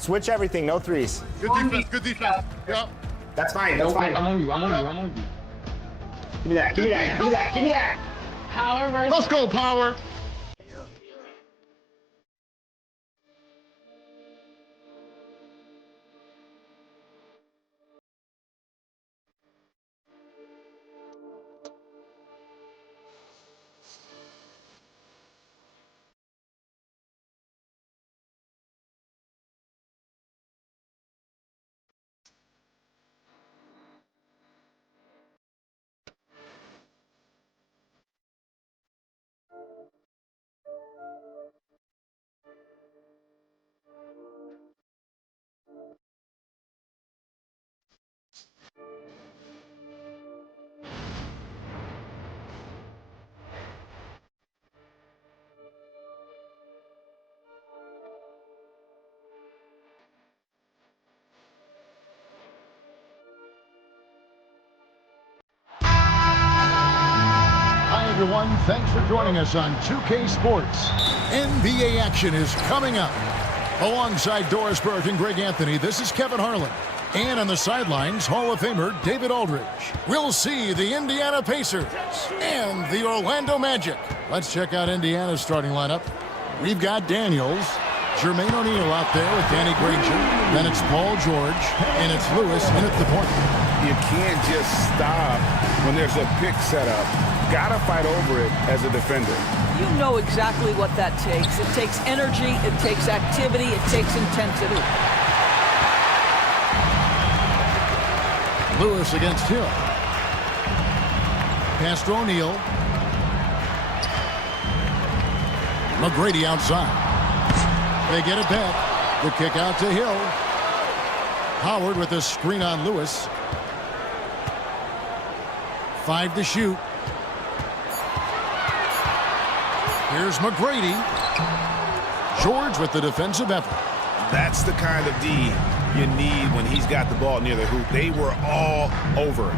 Switch everything, no threes. Good defense, good defense. Yep. That's fine, that's fine. I'm on you. Give me that, give me that, give me that, give me that. Power versus. Let's go, Power. Hi, everyone. Thanks for joining us on 2K Sports. NBA action is coming up. Alongside Doris Burke and Greg Anthony, this is Kevin Harlan. And on the sidelines, Hall of Famer David Aldridge. We'll see the Indiana Pacers and the Orlando Magic. Let's check out Indiana's starting lineup. We've got Daniels, Jermaine O'Neal out there with Danny Granger. Then it's Paul George, and it's Lewis in at the point. You can't just stop when there's a pick set up. Gotta fight over it as a defender. You know exactly what that takes. It takes energy, it takes activity, it takes intensity. Lewis against Hill. Pass to O'Neal. McGrady outside. They get it back. The kick out to Hill. Howard with a screen on Lewis. 5 to shoot. Here's McGrady. George with the defensive effort. That's the kind of D you need when he's got the ball near the hoop. They were all over it.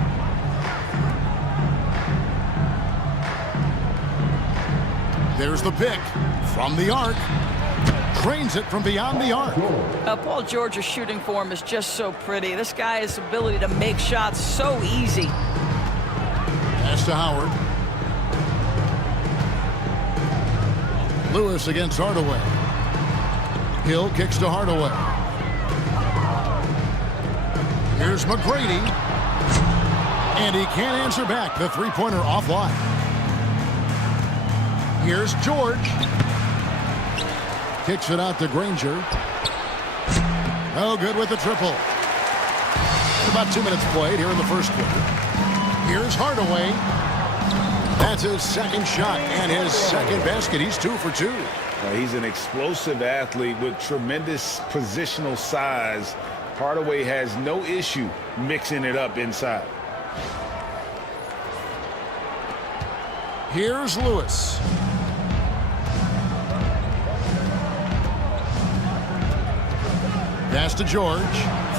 There's the pick from the arc. Trains it from beyond the arc. Paul George's shooting form is just so pretty. This guy's ability to make shots so easy. Pass to Howard. Lewis against Hardaway. Hill kicks to Hardaway. Here's McGrady. And he can't answer back. The three-pointer offline. Here's George. Kicks it out to Granger. No good with the triple. About 2 minutes played here in the first quarter. Here's Hardaway. That's his second shot and his second basket. He's 2 for 2. He's an explosive athlete with tremendous positional size. Hardaway has no issue mixing it up inside. Here's Lewis. Pass to George.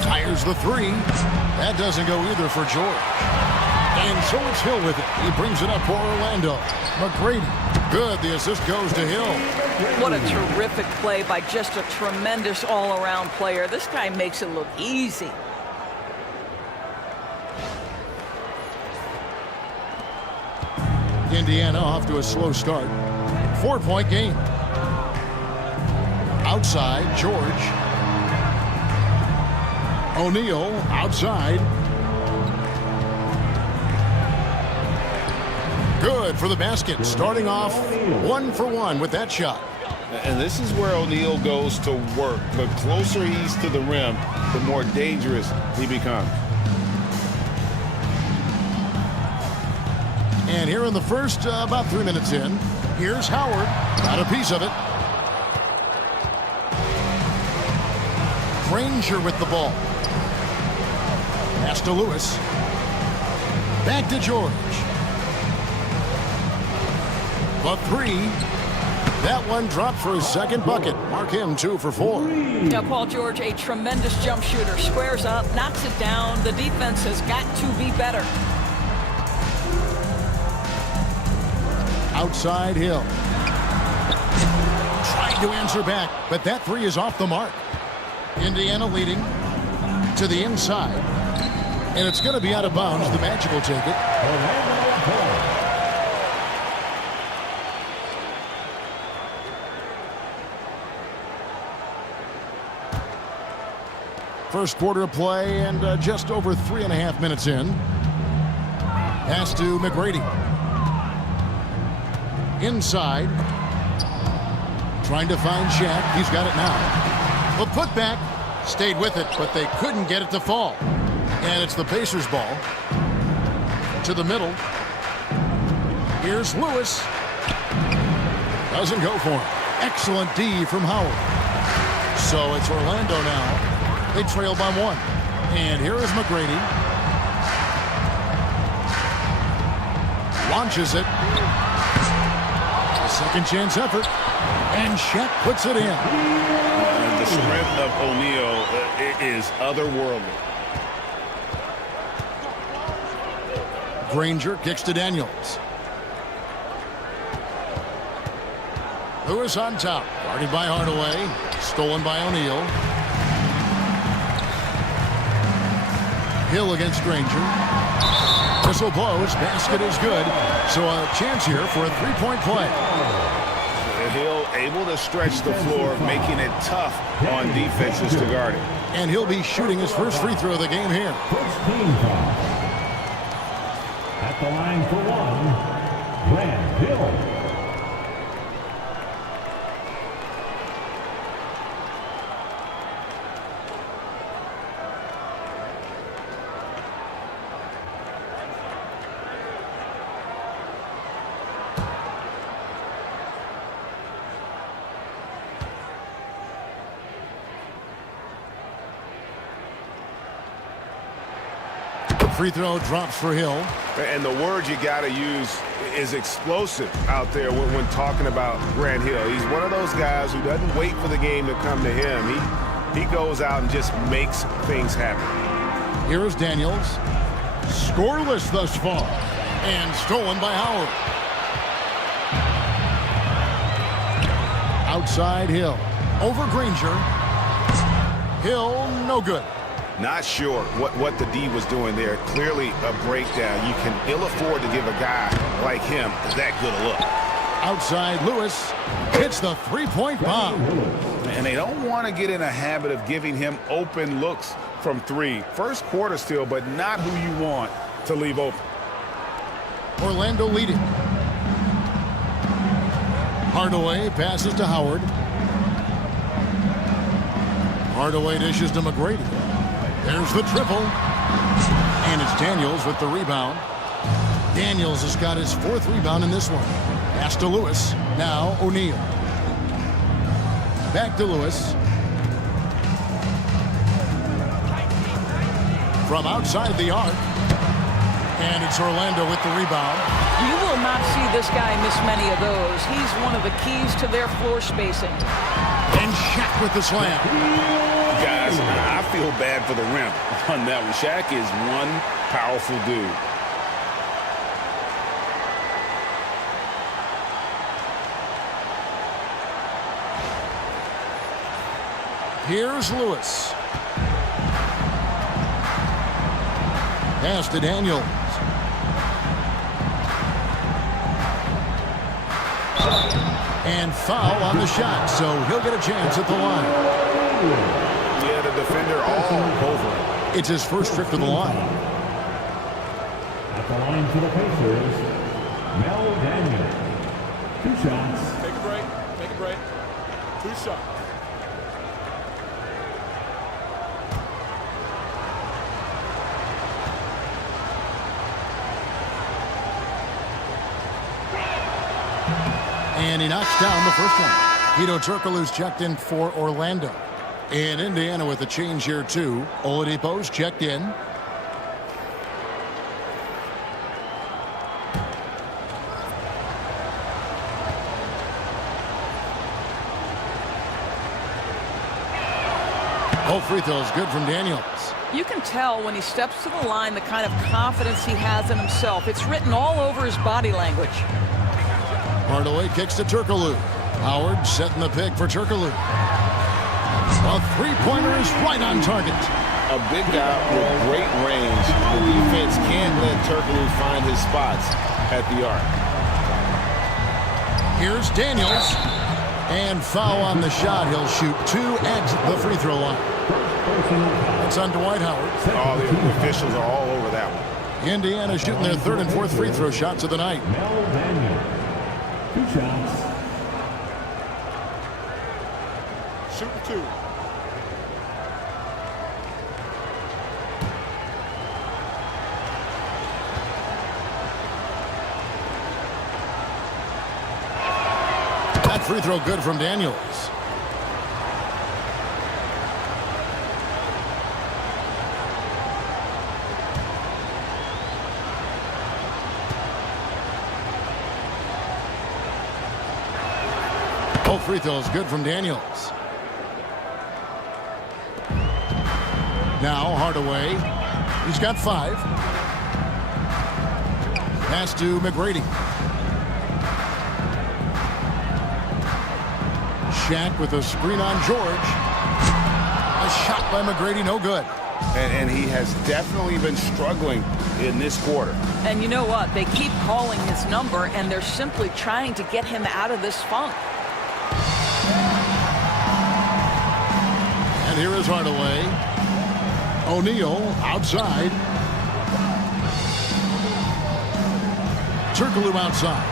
Fires the three. That doesn't go either for George. And so it's Hill with it. He brings it up for Orlando. McGrady. Good. The assist goes to Hill. What a terrific play by just a tremendous all-around player. This guy makes it look easy. Indiana off to a slow start. 4-point game. Outside, George. O'Neal outside. Good for the basket. Starting off 1 for 1 with that shot. And this is where O'Neal goes to work. The closer he's to the rim, the more dangerous he becomes. And here in the first, about 3 minutes in, here's Howard. Got a piece of it. Granger with the ball. Pass to Lewis. Back to George. The three. That one dropped for his second bucket. Mark him 2 for 4. Now, Paul George, a tremendous jump shooter. Squares up, knocks it down. The defense has got to be better. Outside Hill. Trying to answer back, but that three is off the mark. Indiana leading to the inside. And it's going to be out of bounds. The Magic will take it. First quarter of play and just over 3.5 minutes in. Pass to McGrady. Inside. Trying to find Shaq. He's got it now. The putback stayed with it, but they couldn't get it to fall. And it's the Pacers ball. To the middle. Here's Lewis. Doesn't go for him. Excellent D from Howard. So it's Orlando now. They trail by 1. And here is McGrady. Launches it. A second chance effort. And Shaq puts it in. The strength of O'Neal is otherworldly. Granger kicks to Daniels. Lewis on top. Guarded by Hardaway. Stolen by O'Neal. Hill against Granger. Whistle blows. Basket is good. So a chance here for a three-point play. Hill able to stretch the floor, making it tough on defenses to guard it. And he'll be shooting his first free throw of the game here. First team foul. At the line for 1, Grant Hill. Free throw drops for Hill. And the word you got to use is explosive out there when talking about Grant Hill. He's one of those guys who doesn't wait for the game to come to him. He goes out and just makes things happen. Here is Daniels. Scoreless thus far. And stolen by Howard. Outside Hill. Over Granger. Hill, no good. Not sure what the D was doing there. Clearly a breakdown. You can ill afford to give a guy like him that good a look. Outside Lewis hits the three-point bomb. And they don't want to get in a habit of giving him open looks from 3. First quarter still, but not who you want to leave open. Orlando leading. Hardaway passes to Howard. Hardaway dishes to McGrady. There's the triple. And it's Daniels with the rebound. Daniels has got his 4th rebound in this one. Pass to Lewis. Now O'Neal. Back to Lewis. From outside the arc. And it's Orlando with the rebound. You will not see this guy miss many of those. He's one of the keys to their floor spacing. And Shaq with the slam. Guys, I feel bad for the rim on that one. Shaq is one powerful dude. Here's Lewis. Pass to Daniels. And foul on the shot, so he'll get a chance at the line. Yeah, the defender all over him. It's his first trip to the line. At the line for the Pacers, Mel Daniels. 2 shots. Take a break. Take a break. 2 shots. And he knocks down the first one. Hedo Turkoglu's checked in for Orlando. And Indiana with a change here, too. Oladipo's checked in. Both free throws good from Daniels. You can tell when he steps to the line the kind of confidence he has in himself. It's written all over his body language. Hardaway kicks to Turkoglu. Howard setting the pick for Turkoglu. A three-pointer is right on target. A big guy with great range. The defense can't let Turkoglu find his spots at the arc. Here's Daniels. And foul on the shot. He'll shoot 2 at the free throw line. It's on Dwight Howard. Oh, the officials are all over that one. Indiana shooting their 3rd and 4th free throw shots of the night. Mel Daniel. 2 shots. Shooting 2. That free throw good from Daniels. Both free throws good from Daniels. Now Hardaway. He's got 5. Pass to McGrady. Shaq with a screen on George. A shot by McGrady, no good. And he has definitely been struggling in this quarter. And you know what? They keep calling his number, and they're simply trying to get him out of this funk. And here is Hardaway. O'Neal outside. Turkoglu outside.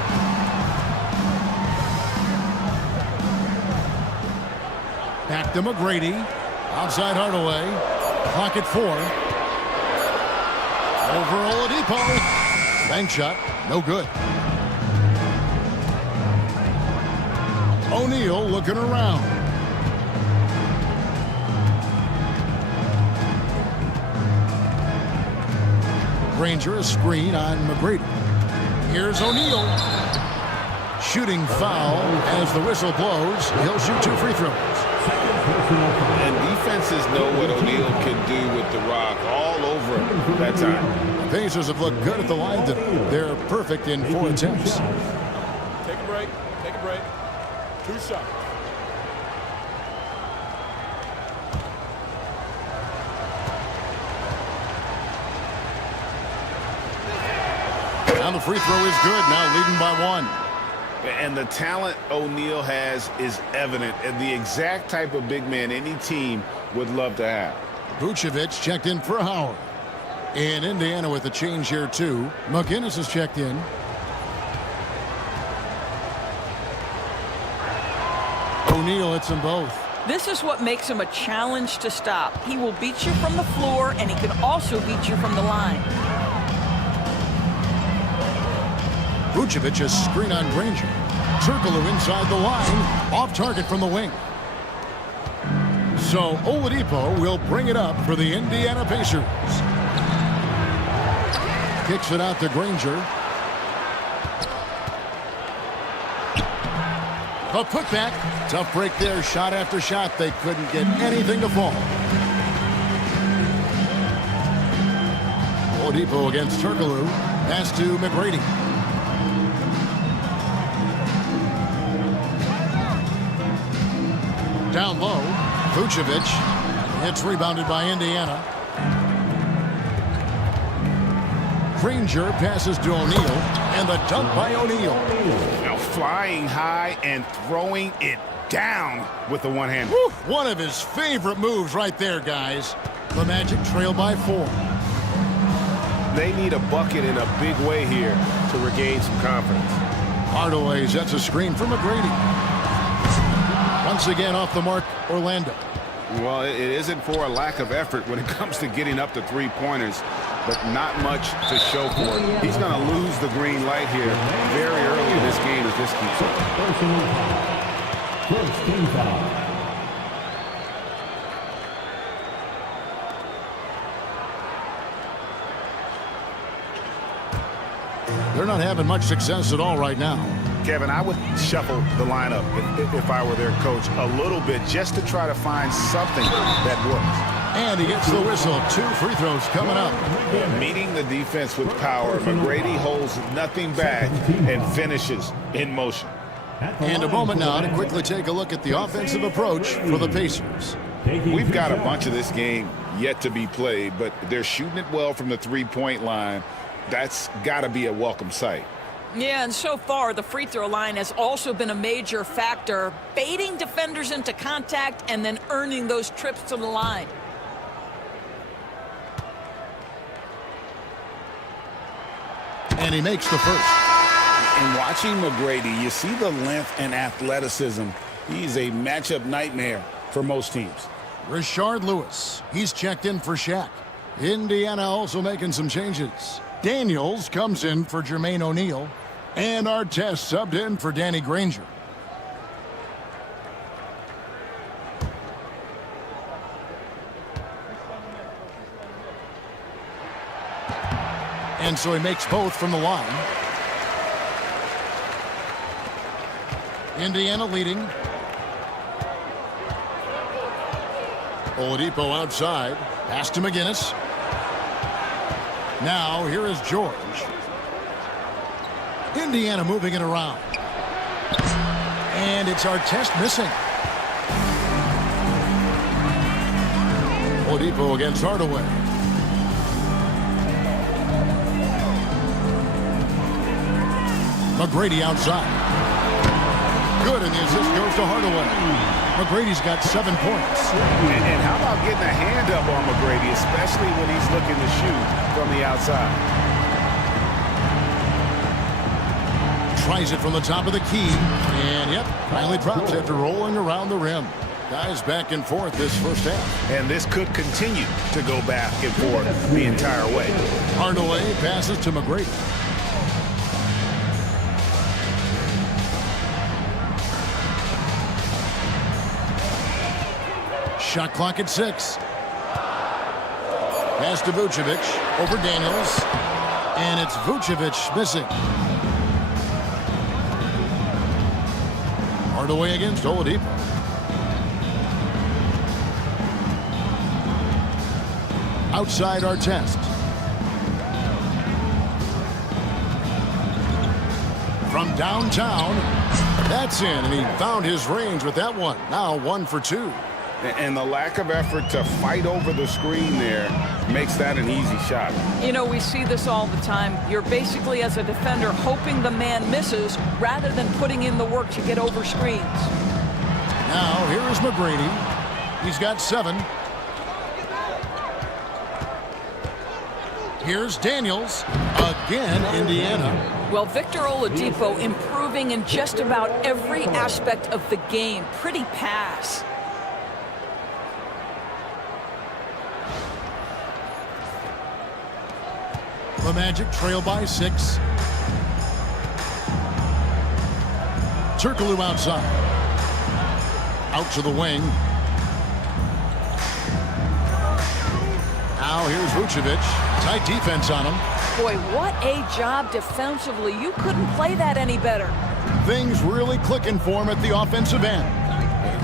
Back to McGrady. Outside Hardaway. Clock at 4. Over Oladipo. Bank shot. No good. O'Neal looking around. Granger a screen on McGrady. Here's O'Neal. Shooting foul as the whistle blows. He'll shoot 2 free throws. And defenses know what O'Neal can do with the rock all over him that time. The Pacers have looked good at the line today. They're perfect in 4 attempts. Take a break. Take a break. 2 shots. Now the free throw is good. Now leading by 1. And the talent O'Neal has is evident, and the exact type of big man any team would love to have. Vucevic checked in for Howard. In Indiana with a change here too. McInnes has checked in. O'Neal hits them both. This is what makes him a challenge to stop. He will beat you from the floor, and he can also beat you from the line. Vucevic a screen on Granger. Turkoglu inside the line. Off target from the wing. So Oladipo will bring it up for the Indiana Pacers. Kicks it out to Granger. A putback. Tough break there. Shot after shot. They couldn't get anything to fall. Oladipo against Turkoglu. Pass to McGrady. Down low, Vucevic. It's rebounded by Indiana. Granger passes to O'Neal, and the dunk by O'Neal. Now flying high and throwing it down with the one hand. One of his favorite moves right there, guys. The Magic trail by 4. They need a bucket in a big way here to regain some confidence. Hardaway sets a screen for McGrady. Once again off the mark, Orlando. Well, it isn't for a lack of effort when it comes to getting up to 3-pointers, but not much to show for it. He's going to lose the green light here very early in this game if this keeps up. First team foul. They're not having much success at all right now. Kevin, I would shuffle the lineup if I were their coach a little bit just to try to find something that works. And he gets the whistle. 2 free throws coming up. Meeting the defense with power, McGrady holds nothing back and finishes in motion. At the And a line moment for the now to Magic, quickly take a look at the offensive approach for the Pacers. taking We've two got a shots. bunch of this game yet to be played, but they're shooting it well from the three-point line. That's got to be a welcome sight. Yeah, and so far, the free throw line has also been a major factor, baiting defenders into contact and then earning those trips to the line. And he makes the first. And watching McGrady, you see the length and athleticism. He's a matchup nightmare for most teams. Rashard Lewis, he's checked in for Shaq. Indiana also making some changes. Daniels comes in for Jermaine O'Neal. And Artest subbed in for Danny Granger. And so he makes both from the line. Indiana leading. Oladipo outside. Pass to McGinnis. Now here is George. Indiana moving it around. And it's Artest missing. Oladipo against Hardaway. McGrady outside. Good, and the assist goes to Hardaway. McGrady's got 7 points. And how about getting a hand up on McGrady, especially when he's looking to shoot from the outside? Tries it from the top of the key. And, yep, finally drops after rolling around the rim. Guys back and forth this first half. And this could continue to go back and forth the entire way. Hardaway passes to McGrady. Shot clock at 6. Pass to Vucevic over Daniels. And it's Vucevic missing. Hardaway against Oladipo. Outside Artest. From downtown. That's in, and he found his range with that one. Now 1 for 2. And the lack of effort to fight over the screen there makes that an easy shot. You know, we see this all the time. You're basically, as a defender, hoping the man misses rather than putting in the work to get over screens. Now, here is McGrady. He's got 7. Here's Daniels. Again, Indiana. Well, Victor Oladipo improving in just about every aspect of the game. Pretty pass. The Magic trail by 6. Turkoglu outside. Out to the wing. Now here's Vucevic. Tight defense on him. Boy, what a job defensively. You couldn't play that any better. Things really clicking for him at the offensive end.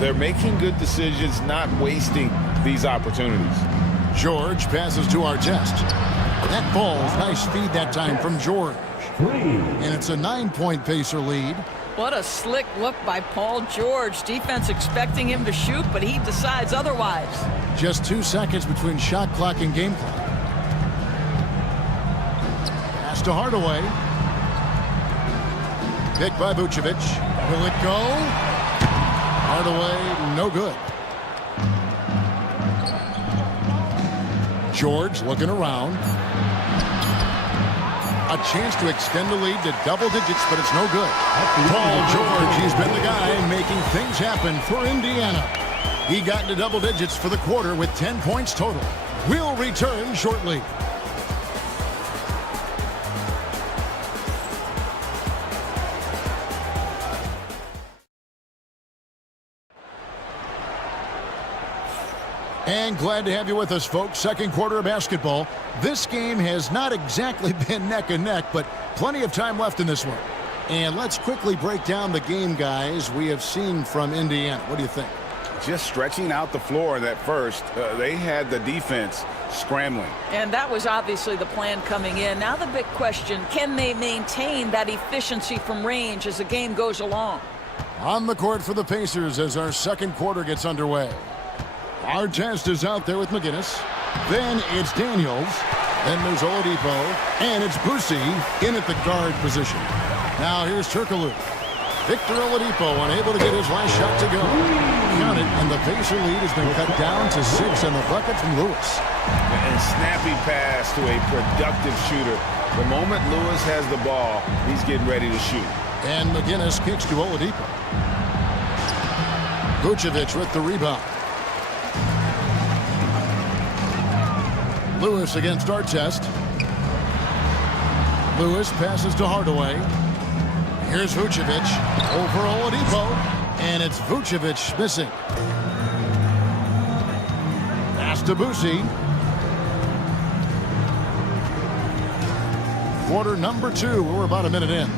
They're making good decisions, not wasting these opportunities. George passes to Artest. That ball's nice feed that time from George. 3. And it's a 9-point Pacer lead. What a slick look by Paul George. Defense expecting him to shoot, but he decides otherwise. Just 2 seconds between shot clock and game clock. Pass to Hardaway. Picked by Vucevic. Will it go? Hardaway, no good. George looking around. A chance to extend the lead to double digits, but it's no good. Paul George, he's been the guy making things happen for Indiana. He got into double digits for the quarter with 10 points total. We'll return shortly. And glad to have you with us, folks. Second quarter of basketball. This game has not exactly been neck and neck, but plenty of time left in this one. And let's quickly break down the game, guys, we have seen from Indiana. What do you think? Just stretching out the floor at first. They had the defense scrambling. And that was obviously the plan coming in. Now the big question, can they maintain that efficiency from range as the game goes along? On the court for the Pacers as our second quarter gets underway. Artest is out there with McGinnis. Then it's Daniels. Then there's Oladipo. And it's Boosie in at the guard position. Now here's Turkoglu. Victor Oladipo unable to get his last shot to go. Count it, and the Pacer lead has been cut down to 6 and the bucket from Lewis. And snappy pass to a productive shooter. The moment Lewis has the ball, he's getting ready to shoot. And McGinnis kicks to Oladipo. Vucevic with the rebound. Lewis against Artest. Lewis passes to Hardaway. Here's Vucevic over Oladipo, and it's Vucevic missing. Pass to Boosie. Quarter number 2. We're about a minute in.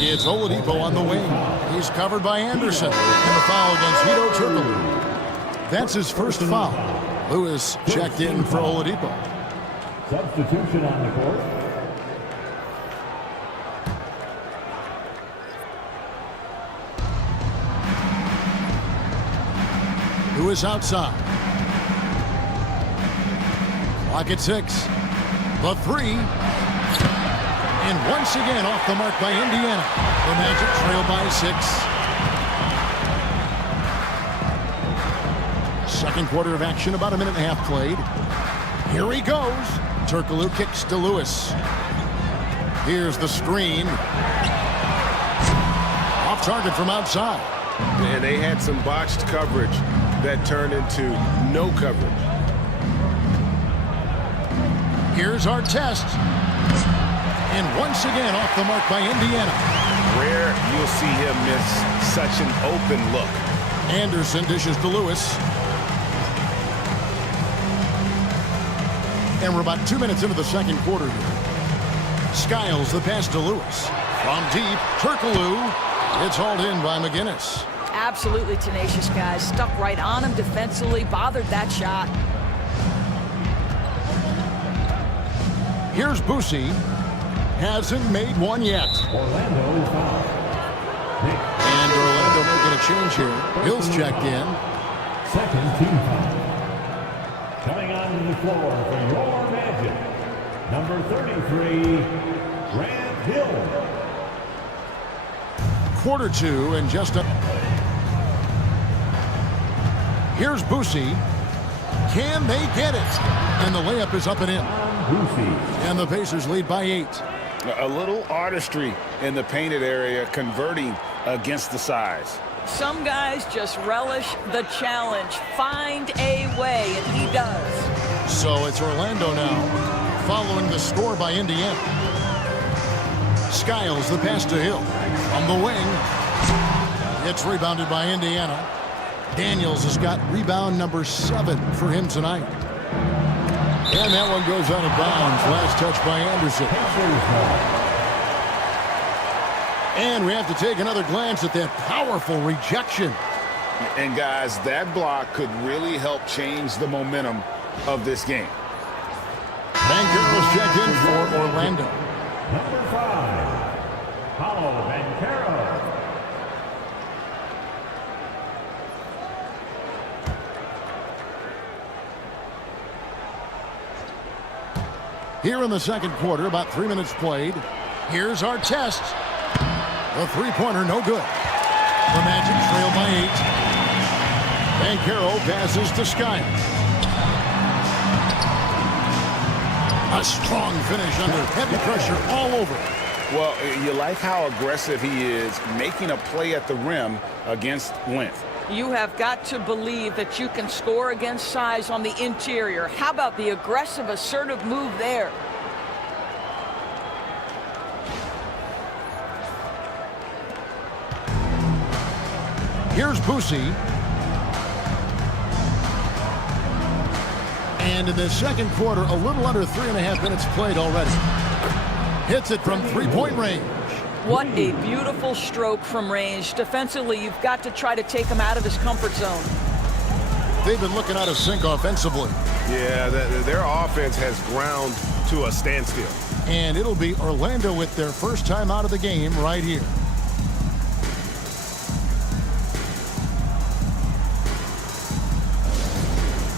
It's Oladipo on the wing. He's covered by Anderson. And the foul against Hedo Turkoglu. That's his first foul. Lewis checked in for Oladipo. Substitution on the court. Lewis outside. Clock at 6. The 3. And once again off the mark by Indiana. The Magic trail by 6. Second quarter of action, about a minute and a half played. Here he goes. Turkoglu kicks to Lewis. Here's the screen. Off target from outside. And they had some botched coverage that turned into no coverage. Here's Artest. And once again off the mark by Indiana. Rare you'll see him miss such an open look. Anderson dishes to Lewis. And we're about 2 minutes into the second quarter here. Skiles the pass to Lewis. From deep, Turkoglu. It's hauled in by McGinnis. Absolutely tenacious, guys. Stuck right on him defensively, bothered that shot. Here's Boosie. Hasn't made one yet. Orlando is fouled. And Orlando making a change here. Hill's checked in. Second team foul. Coming onto the floor for your Magic, number 33, Grant Hill. Quarter 2 and just a... Here's Boosie. Can they get it? And the layup is up and in. Boosie. And the Pacers lead by 8. A little artistry in the painted area, converting against the size. Some guys just relish the challenge. Find a way, and he does. So it's Orlando now, following the score by Indiana. Skiles the pass to Hill. On the wing. It's rebounded by Indiana. Daniels has got rebound number 7 for him tonight. And that one goes out of bounds. Last touch by Anderson. And we have to take another glance at that powerful rejection. And guys, that block could really help change the momentum of this game. Banchero's checked in for Orlando. Number 5, Paolo Banchero. Here in the second quarter, about 3 minutes played. Here's Artest. The three-pointer, no good. The Magic trail by 8. Banchero passes to Skiles. A strong finish under heavy pressure all over. Well, you like how aggressive he is, making a play at the rim against length. You have got to believe that you can score against size on the interior. How about the aggressive, assertive move there? Here's Boosie. And in the second quarter, a little under 3.5 minutes played already. Hits it from three-point range. What a beautiful stroke from range. Defensively, you've got to try to take him out of his comfort zone. They've been looking out of sync offensively. Yeah, their offense defense has ground to a standstill. And it'll be Orlando with their first time out of the game right here.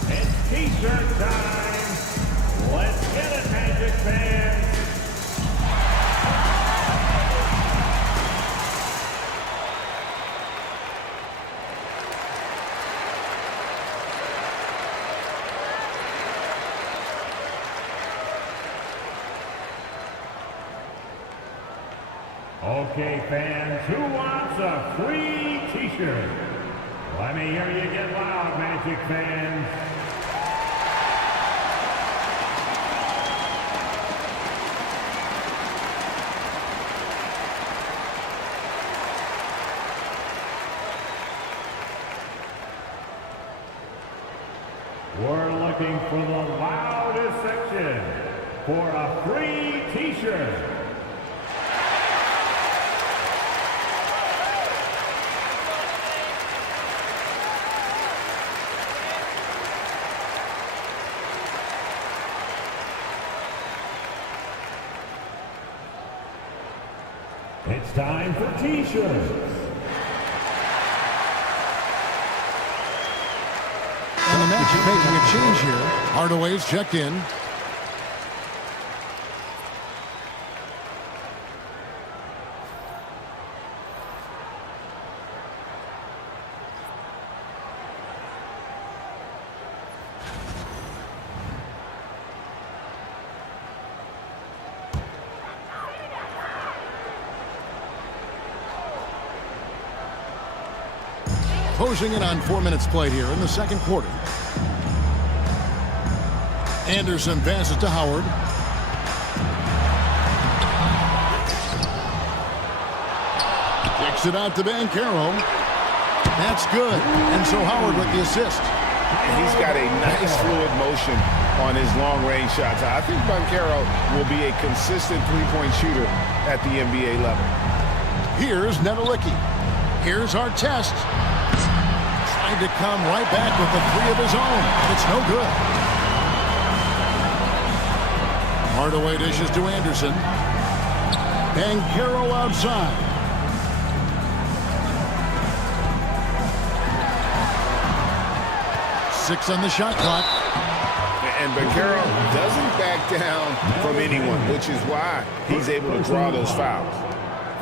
It's T-shirt time. Let's get it, Magic fans. Okay, fans, who wants a free T-shirt? Let me hear you get loud, Magic fans. We're looking for the loudest section for a free T-shirt. It's time for T-shirts. And the Magic making a change here. Hardaway's checked in. Closing in on 4 minutes played here in the second quarter. Anderson passes to Howard. Kicks it out to Banchero. That's good. And so Howard with the assist. And he's got a nice fluid motion on his long-range shots. I think Banchero will be a consistent three-point shooter at the NBA level. Here's Nedelicki. Here's Artest. Trying to come right back with the three of his own. It's no good. Hardaway dishes to Anderson. Banchero outside. Six on the shot clock. And Banchero doesn't back down from anyone, which is why he's able to draw those fouls.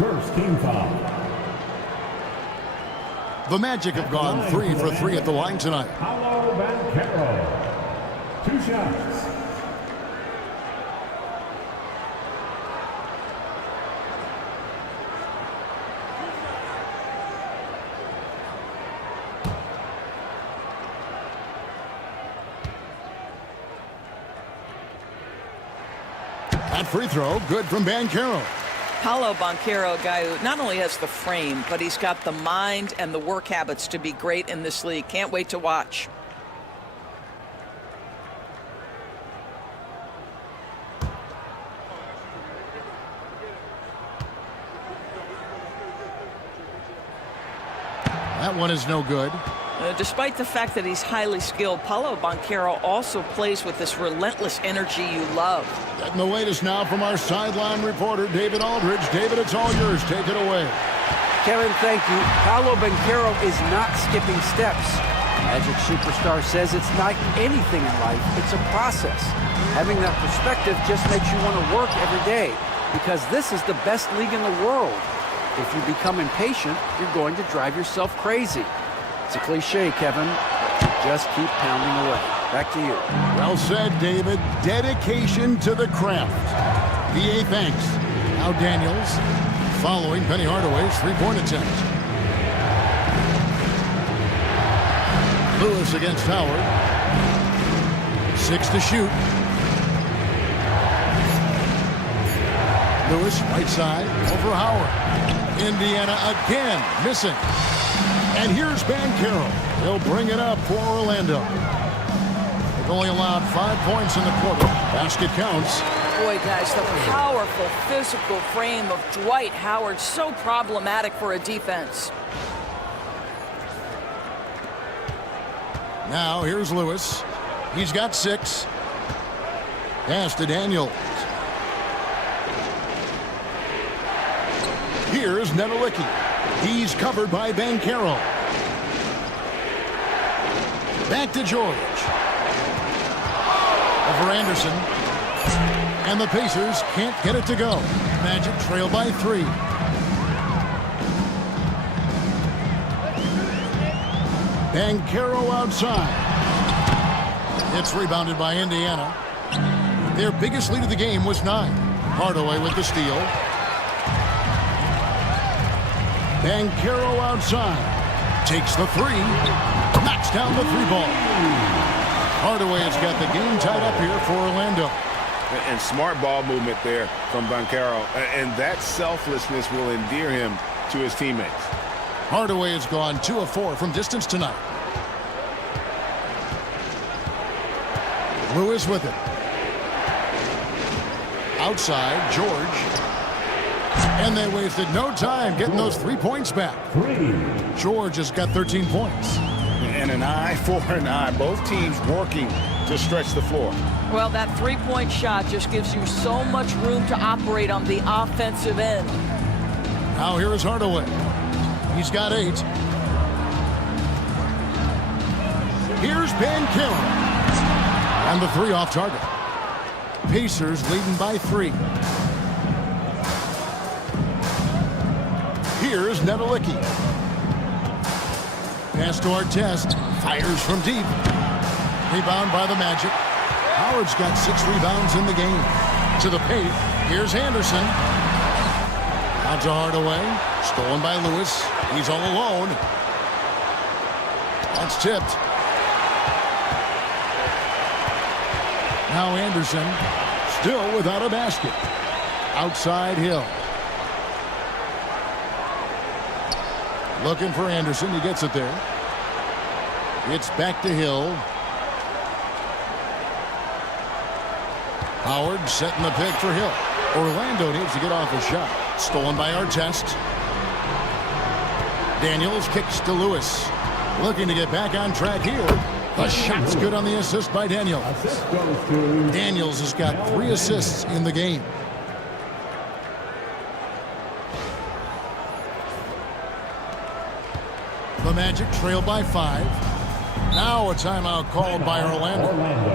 First team foul. The Magic have gone 3 for 3 at the line tonight. Paolo Banchero. 2 shots. That free throw, good from Banchero. Paolo Banchero, a guy who not only has the frame, but he's got the mind and the work habits to be great in this league. Can't wait to watch. That one is no good. Despite the fact that he's highly skilled, Paolo Banchero also plays with this relentless energy you love. Getting the latest now from our sideline reporter, David Aldridge. David, it's all yours. Take it away. Kevin, thank you. Paolo Banchero is not skipping steps. Magic Superstar says it's like anything in life. It's a process. Having that perspective just makes you want to work every day because this is the best league in the world. If you become impatient, you're going to drive yourself crazy. It's a cliche, Kevin. Just keep pounding away. Back to you. Well said, David. Dedication to the craft. VA thanks. Now Daniels following Penny Hardaway's three-point attempt. Lewis against Howard. 6 to shoot. Lewis right side over Howard. Indiana again missing. And here's Banchero. He'll bring it up for Orlando. They've only allowed 5 points in the quarter. Basket counts. Boy, guys, the powerful physical frame of Dwight Howard, so problematic for a defense. Now here's Lewis. He's got 6. Pass to Daniels. Here's Nedelicki. He's covered by Banchero. Back to George. Over Anderson. And the Pacers can't get it to go. Magic trail by 3. Banchero outside. It's rebounded by Indiana. Their biggest lead of the game was 9. Hardaway with the steal. Banchero outside. Takes the 3. Knocks down the 3-ball. Hardaway has got the game tied up here for Orlando. And smart ball movement there from Banchero. And that selflessness will endear him to his teammates. Hardaway has gone 2 of 4 from distance tonight. Lewis with it. Outside, George. And they wasted no time getting those 3 points back. George has got 13 points. And an eye for an eye. Both teams working to stretch the floor. Well, that 3-point shot just gives you so much room to operate on the offensive end. Now here is Hardaway. He's got 8. Here's Banchero. And the 3 off target. Pacers leading by 3. Here's Nedelicki. Pass to Artest. Fires from deep. Rebound by the Magic. Howard's got 6 rebounds in the game. To the paint. Here's Anderson. Out to Hardaway. Stolen by Lewis. He's all alone. That's tipped. Now Anderson. Still without a basket. Outside Hill. Looking for Anderson. He gets it there. It's back to Hill. Howard setting the pick for Hill. Orlando needs to get off a shot. Stolen by Artest. Daniels kicks to Lewis. Looking to get back on track here. The shot's good on the assist by Daniels. Daniels has got 3 assists in the game. The Magic trail by 5. Now a timeout called by Orlando.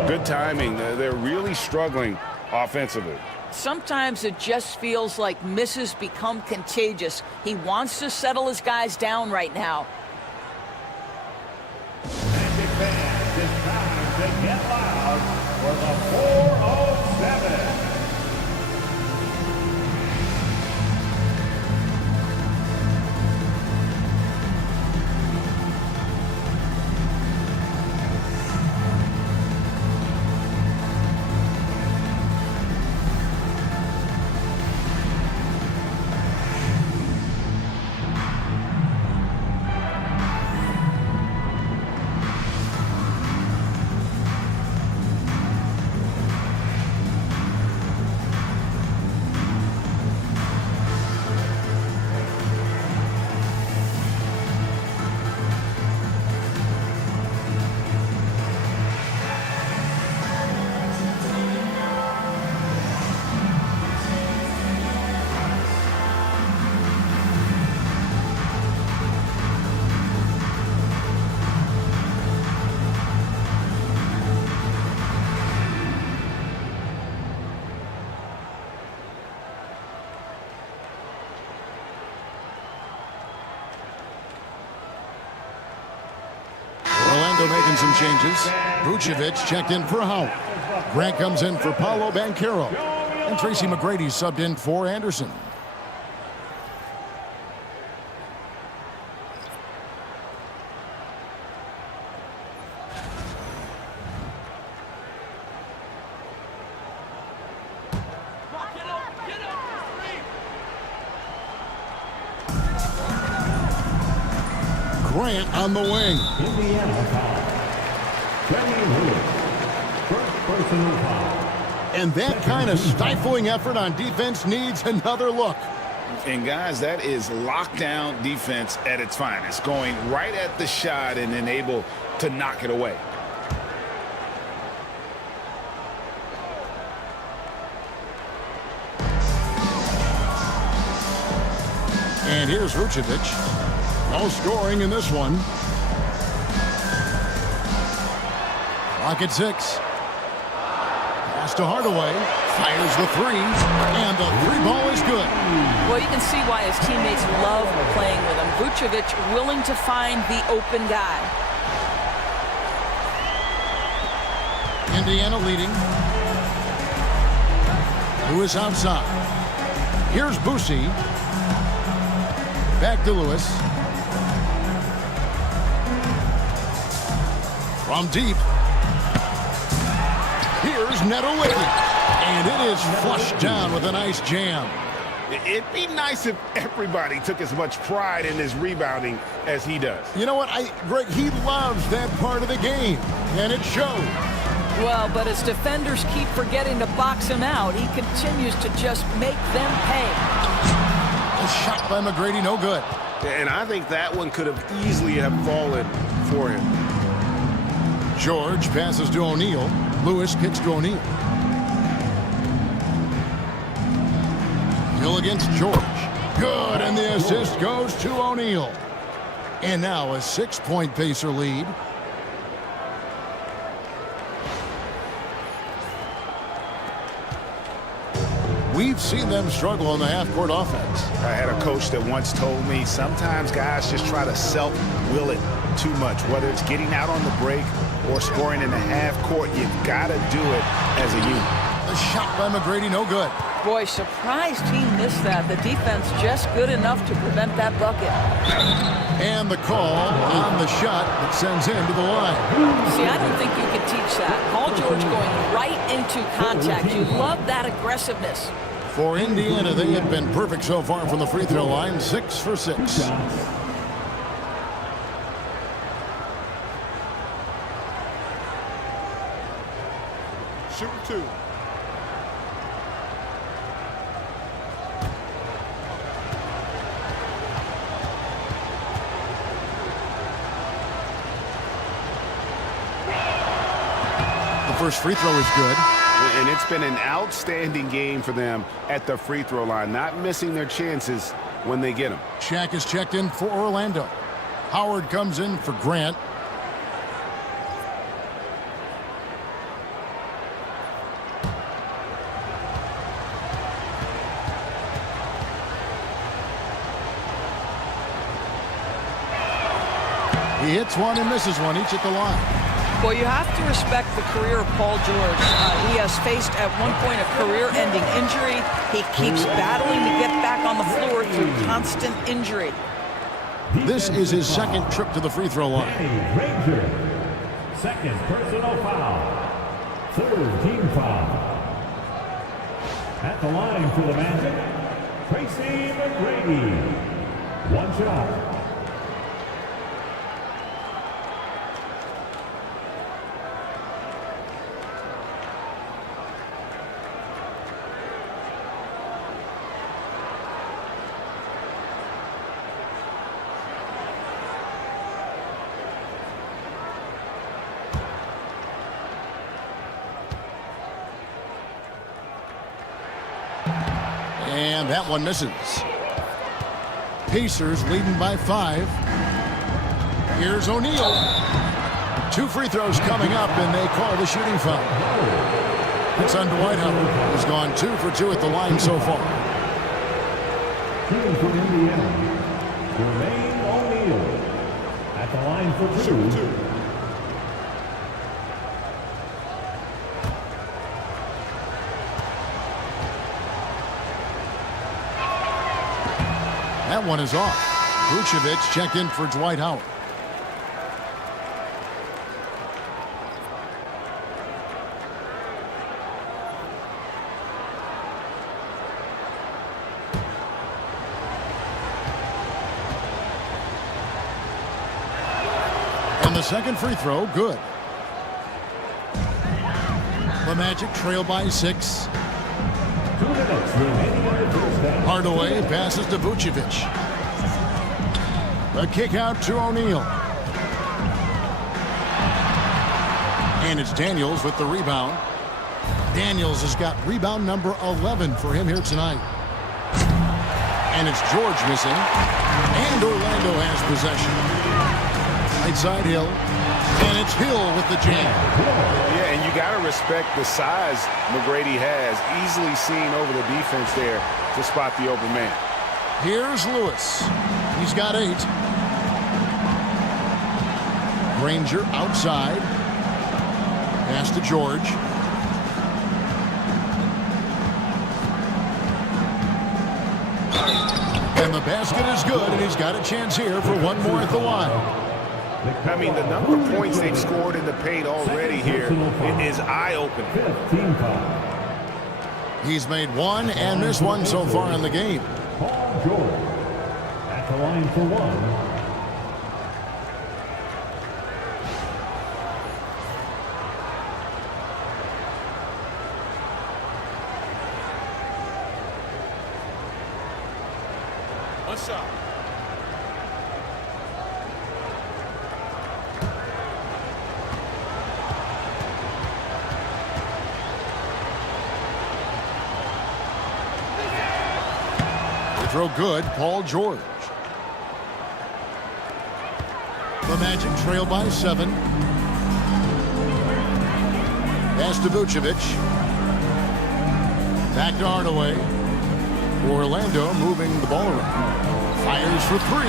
Good timing. They're really struggling offensively. Sometimes it just feels like misses become contagious. He wants to settle his guys down right now. Magic fans, it's time to get loud for the 407. Making some changes. Vucevic checked in for Howard. Grant comes in for Paolo Banchero. And Tracy McGrady subbed in for Anderson. Grant on the wing. Indiana foul. Kenny Lewis. First personal foul. And that kind of stifling effort on defense needs another look. And guys, that is lockdown defense at its finest. Going right at the shot and then able to knock it away. And here's Vucevic. No scoring in this one. Clock at 6. Pass to Hardaway. Fires the three. And the three ball is good. Well, you can see why his teammates love playing with him. Vucevic willing to find the open guy. Indiana leading. Lewis outside. Here's Boosie. Back to Lewis. From deep. Here's Nedowiecki. And it is flushed down with a nice jam. It'd be nice if everybody took as much pride in his rebounding as he does. You know what, Greg, he loves that part of the game, and it shows. Well, but as defenders keep forgetting to box him out, he continues to just make them pay. A shot by McGrady, no good. And I think that one could have easily have fallen for him. George passes to O'Neal. Lewis kicks to O'Neal. Hill against George. Good, and the assist goes to O'Neal. And now a 6-point Pacer lead. We've seen them struggle on the half-court offense. I had a coach that once told me sometimes guys just try to self-will it too much, whether it's getting out on the break or scoring in the half-court. You've got to do it as a unit. A shot by McGrady, no good. Boy, surprised he missed that. The defense just good enough to prevent that bucket. And the call on the shot that sends him to the line. See, I don't think you can teach that. Paul George going right into contact. You love that aggressiveness. For Indiana, they have been perfect so far from the free throw line. 6 for 6. Shoot 2. The first free throw is good. And it's been an outstanding game for them at the free throw line, not missing their chances when they get them. Shaq is checked in for Orlando. Howard comes in for Grant. He hits one and misses one, each at the line. Well, you have to respect the career of Paul George. He has faced at one point a career-ending injury. He keeps battling to get back on the floor through constant injury. This is his second trip to the free throw line. Ranger. Second personal foul. Third team foul. At the line for the Magic, Tracy McGrady. One shot. And that one misses. Pacers leading by 5. Here's O'Neal. 2 free throws coming up, and they call the shooting foul. It's on Dwight Howard. He's gone 2 for 2 at the line so far. Shooting for Indiana, Jermaine O'Neal. At the line for 2. That one is off. Vucevic checked in for Dwight Howard. And the second free throw, good. The Magic trail by 6. 2 minutes remaining on the first half. Hardaway passes to Vucevic. A kick out to O'Neal. And it's Daniels with the rebound. Daniels has got rebound number 11 for him here tonight. And it's George missing. And Orlando has possession. Right side Hill. And it's Hill with the jam. Yeah, and you got to respect the size McGrady has. Easily seen over the defense there to spot the open man. Here's Lewis. He's got 8. Granger outside. Pass to George. And the basket is good, and he's got a chance here for one more at the line. I mean, the number of points they've scored in the paint already here is eye-opening. 15 foul. He's made 1 and missed 1 so far in the game. Paul George at the line for 1. One shot. Throw good, Paul George. The Magic trail by 7. Pass to Vucevic. Back to Hardaway. Orlando moving the ball around. Fires for 3.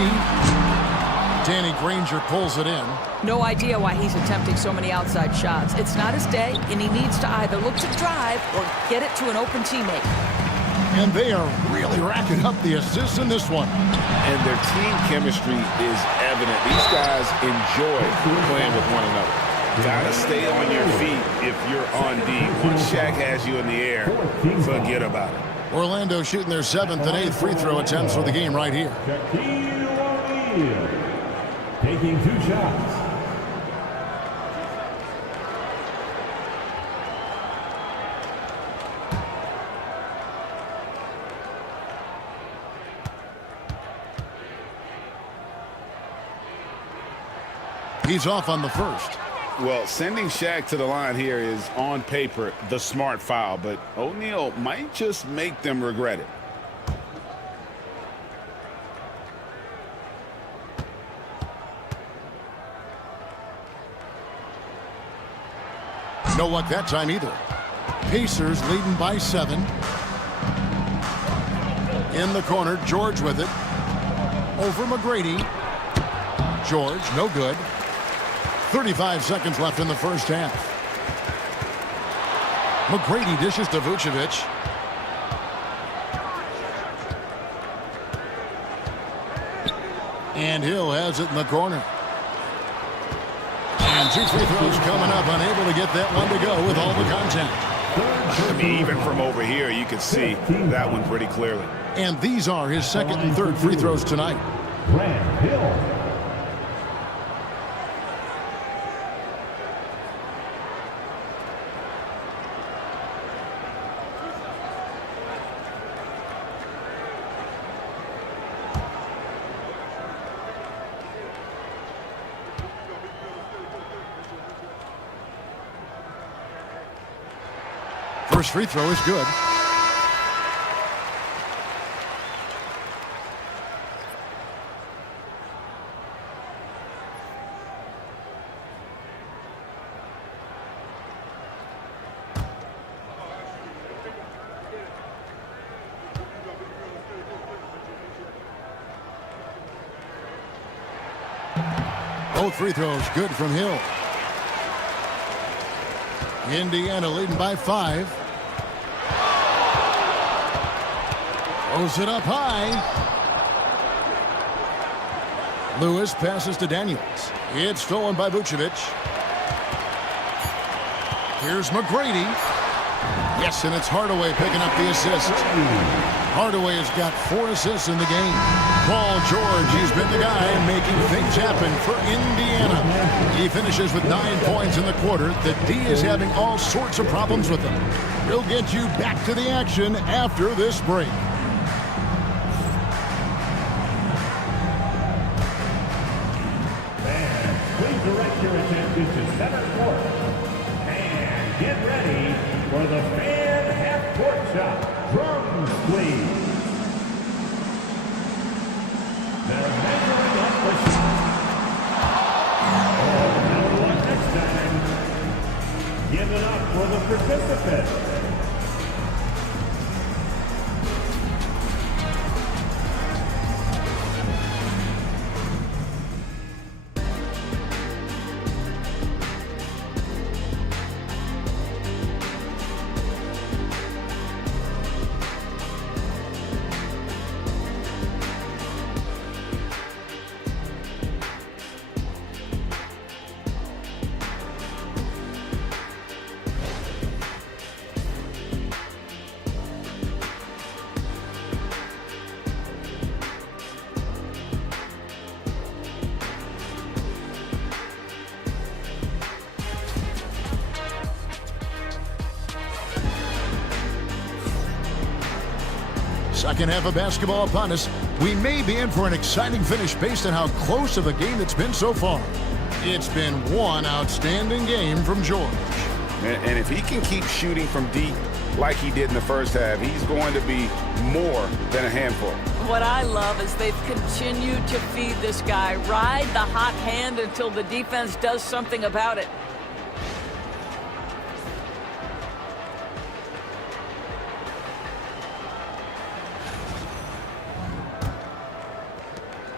Danny Granger pulls it in. No idea why he's attempting so many outside shots. It's not his day, and he needs to either look to drive or get it to an open teammate. And they are really racking up the assists in this one. And their team chemistry is evident. These guys enjoy playing with one another. Gotta stay on your feet if you're on D. Once Shaq has you in the air, forget about it. Orlando shooting their 7th and 8th free throw attempts for the game right here. Shaquille O'Neal taking 2 shots. He's off on the first. Well, sending Shaq to the line here is, on paper, the smart foul, but O'Neal might just make them regret it. No luck that time either. Pacers leading by 7. In the corner, George with it. Over McGrady. George, no good. 35 seconds left in the first half. McGrady dishes to Vucevic. And Hill has it in the corner. And 2 free throws coming up, unable to get that one to go with all the contact. I mean, even from over here, you could see that one pretty clearly. And these are his 2nd and 3rd free throws tonight. Grant Hill. First free throw is good. Both free throws good from Hill. Indiana leading by 5. Throws it up high. Lewis passes to Daniels. It's stolen by Vucevic. Here's McGrady. Yes, and it's Hardaway picking up the assist. Hardaway has got 4 assists in the game. Paul George, he's been the guy making things happen for Indiana. He finishes with 9 points in the quarter. The D is having all sorts of problems with him. We'll get you back to the action after this break. Please direct your attention to center court. And get ready for the fan half-court shot. Drums, please. participants. Second half of basketball upon us. We may be in for an exciting finish based on how close of a game it's been so far. It's been one outstanding game from George. And if he can keep shooting from deep like he did in the first half, he's going to be more than a handful. What I love is they've continued to feed this guy, ride the hot hand until the defense does something about it.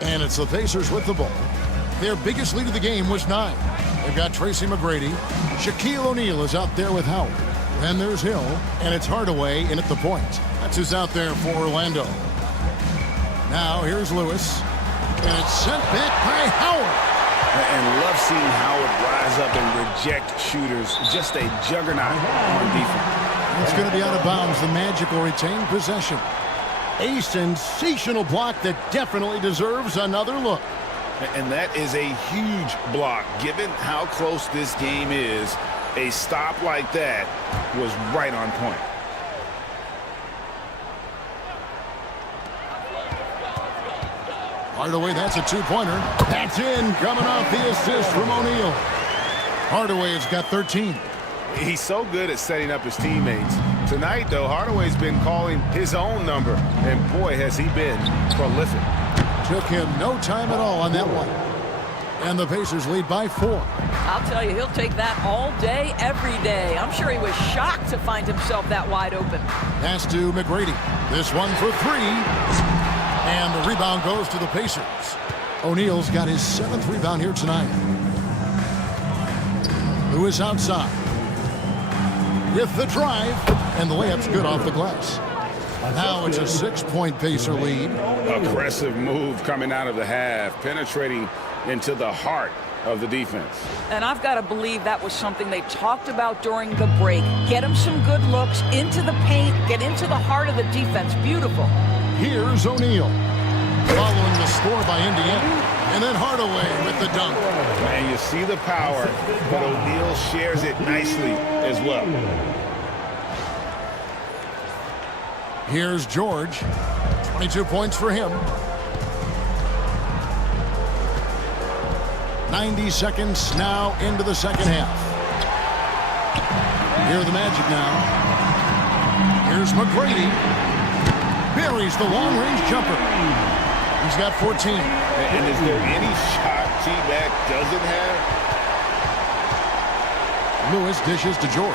And it's the Pacers with the ball. Their biggest lead of the game was 9. They've got Tracy McGrady. Shaquille O'Neal is out there with Howard. Then there's Hill, and it's Hardaway in at the point. That's who's out there for Orlando. Now here's Lewis, and it's sent back by Howard. And love seeing Howard rise up and reject shooters. Just a juggernaut on defense. It's going to be out of bounds. The Magic will retain possession. A sensational block that definitely deserves another look. And that is a huge block. Given how close this game is, a stop like that was right on point. Hardaway, that's a two-pointer. That's in, coming off the assist from O'Neal. Hardaway has got 13. He's so good at setting up his teammates. Tonight, though, Hardaway's been calling his own number, and boy, has he been prolific. Took him no time at all on that one. And the Pacers lead by 4. I'll tell you, he'll take that all day, every day. I'm sure he was shocked to find himself that wide open. Pass to McGrady. This one for 3. And the rebound goes to the Pacers. O'Neal's got his 7th rebound here tonight. Lewis outside. With the drive, and the layup's good off the glass. Now it's a 6-point Pacer lead. Aggressive move coming out of the half, penetrating into the heart of the defense. And I've got to believe that was something they talked about during the break. Get him some good looks, into the paint, get into the heart of the defense. Beautiful. Here's O'Neal. Following the score by Indiana. And then Hardaway with the dunk. And you see the power, but O'Neal shares it nicely as well. Here's George. 22 points for him. 90 seconds now into the second half. Here are the Magic now. Here's McGrady. Buries the long-range jumper. He's got 14. And is there any shot T-Mac doesn't have? Lewis dishes to George.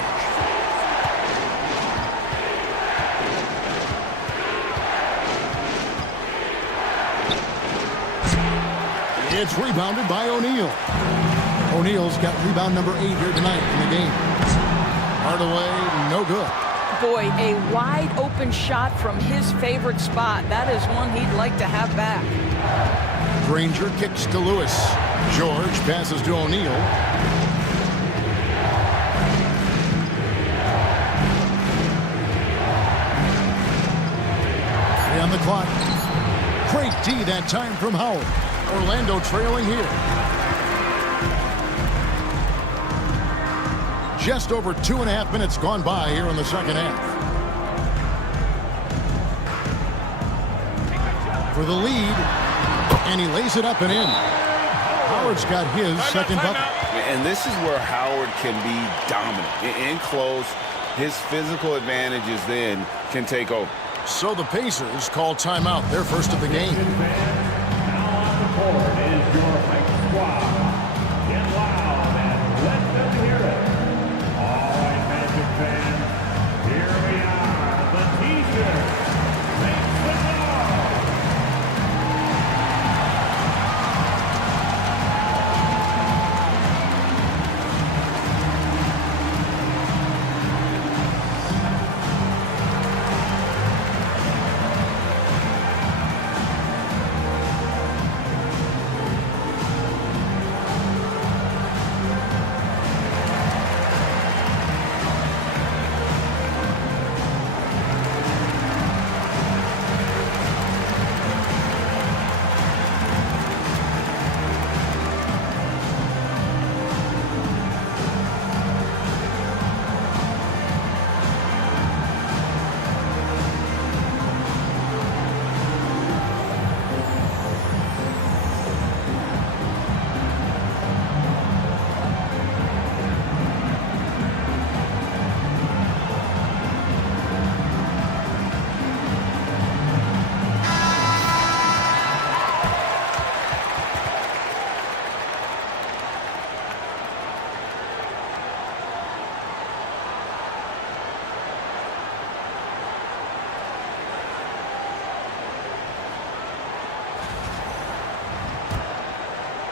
It's rebounded by O'Neal. O'Neal's got rebound number 8 here tonight in the game. Hardaway, no good. Boy, a wide open shot from his favorite spot. That is one he'd like to have back. Granger kicks to Lewis. George passes to O'Neal. On the clock. Great D that time from Howard. Orlando trailing here. Just over 2.5 minutes gone by here in the second half. For the lead, and he lays it up and in. Howard's got his second bucket. And this is where Howard can be dominant. In close, his physical advantages then can take over. So the Pacers call timeout, their first of the game. Now on the court is your Mike squad. Get loud and let them hear it. All right, Magic fans.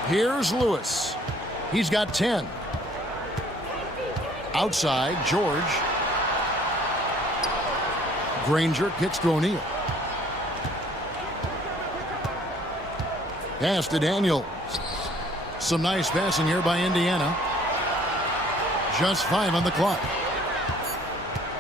Here's Lewis. He's got 10. Outside, George. Granger kicks to O'Neal. Pass to Daniels. Some nice passing here by Indiana. Just 5 on the clock.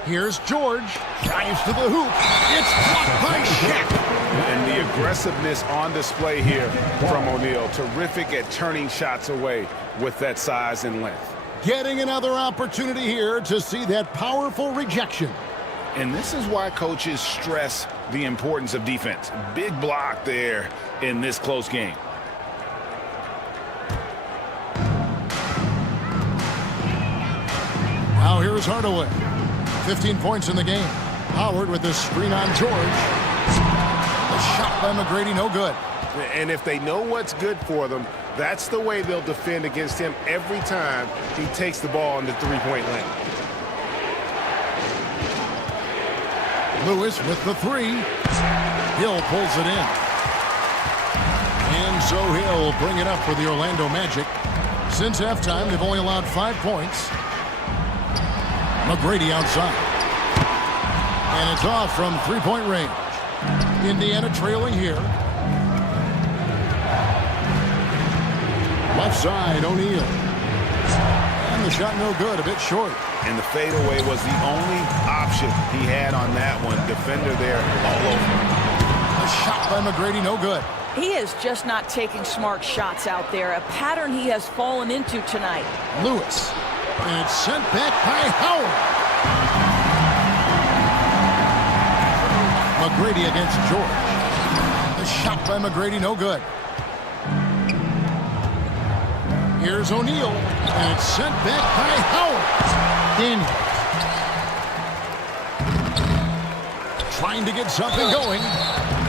Here's George. Drives to the hoop. It's blocked by Shaq. And the aggressiveness on display here from O'Neal. Terrific at turning shots away with that size and length. Getting another opportunity here to see that powerful rejection. And this is why coaches stress the importance of defense. Big block there in this close game. Now here's Hardaway. 15 points in the game. Howard with the screen on George. The shot by McGrady, no good. And if they know what's good for them, that's the way they'll defend against him every time he takes the ball in the three-point lane. Lewis with the 3. Hill pulls it in. And so Hill bring it up for the Orlando Magic. Since halftime, they've only allowed 5 points. McGrady outside. And it's off from three-point range. Indiana trailing here. Left side, O'Neal. And the shot no good, a bit short. And the fadeaway was the only option he had on that one. Defender there all over. A shot by McGrady, no good. He is just not taking smart shots out there, a pattern he has fallen into tonight. Lewis. And it's sent back by Howard. McGrady against George. The shot by McGrady, no good. Here's O'Neal. And it's sent back by Howard. Daniels. Trying to get something going.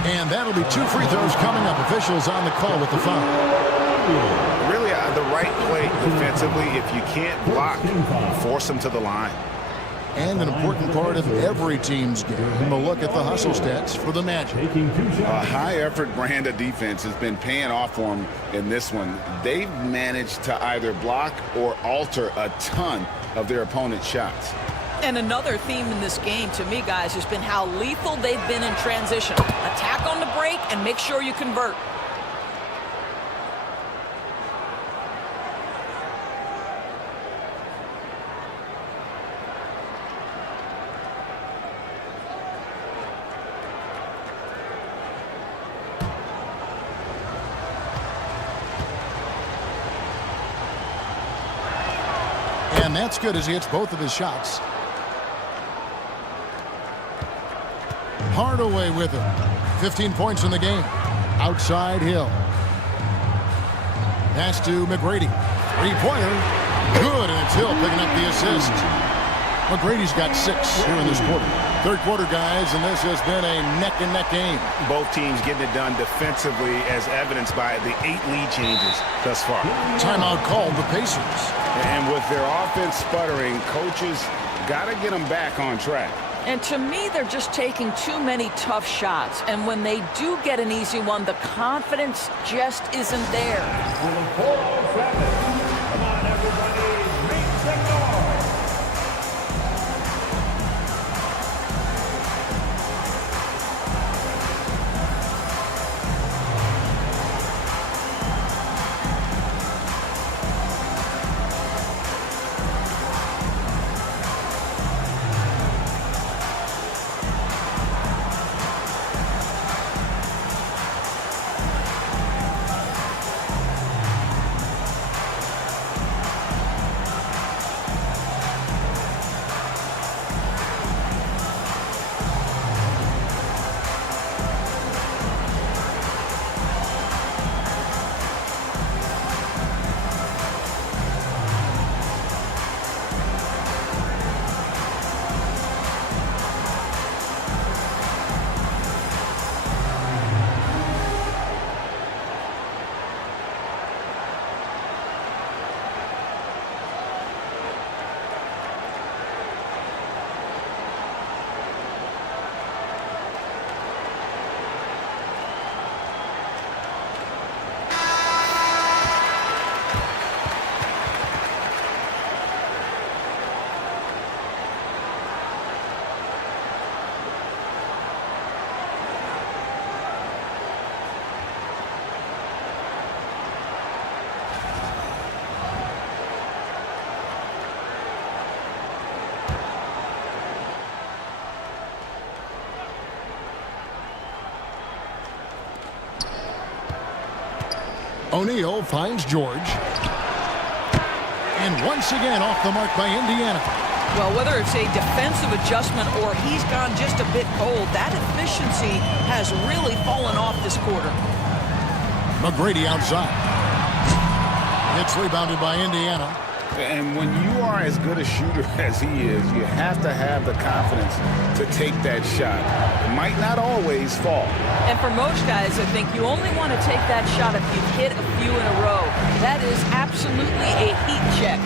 And that'll be 2 free throws coming up. Officials on the call with the foul. Really the right play defensively. If you can't block, force them to the line. And an important part of every team's game. A look at the hustle stats for the Magic. A high-effort brand of defense has been paying off for them in this one. They've managed to either block or alter a ton of their opponent's shots. And another theme in this game, to me, guys, has been how lethal they've been in transition. Attack on the break and make sure you convert. And that's good as he hits both of his shots. Hardaway with him. 15 points in the game. Outside Hill. Pass to McGrady. Three-pointer. Good, and it's Hill picking up the assist. McGrady's got 6 here in this quarter. Third quarter, guys, and this has been a neck-and-neck game. Both teams getting it done defensively as evidenced by the 8 lead changes thus far. Timeout called the Pacers. And with their offense sputtering, coaches got to get them back on track. And to me, they're just taking too many tough shots. And when they do get an easy one, the confidence just isn't there. 407. Come on, everybody. Make some noise. O'Neal finds George. And once again off the mark by Indiana. Well, whether it's a defensive adjustment or he's gone just a bit cold, that efficiency has really fallen off this quarter. McGrady outside. It's rebounded by Indiana. And when you are as good a shooter as he is, you have to have the confidence to take that shot. It might not always fall. And for most guys, I think you only want to take that shot if you've hit a few in a row. That is absolutely a heat check.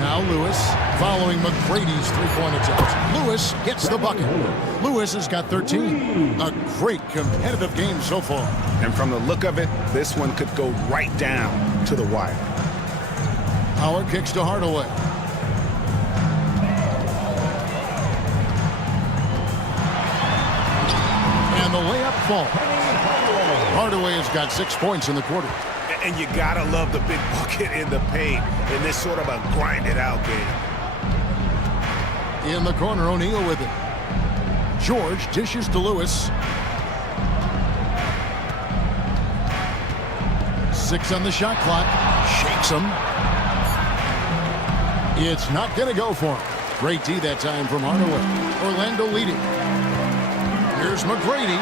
Now Lewis following McGrady's three-point attempt. Lewis gets the bucket. Lewis has got 13. A great competitive game so far. And from the look of it, this one could go right down to the wire. Howard kicks to Hardaway. And the layup falls. Hardaway has got 6 points in the quarter. And you gotta love the big bucket in the paint in this sort of a grind-it-out game. In the corner, O'Neal with it. George dishes to Lewis. 6 on the shot clock. Shakes him. It's not going to go for him. Great D that time from Hardaway. Orlando leading. Here's McGrady.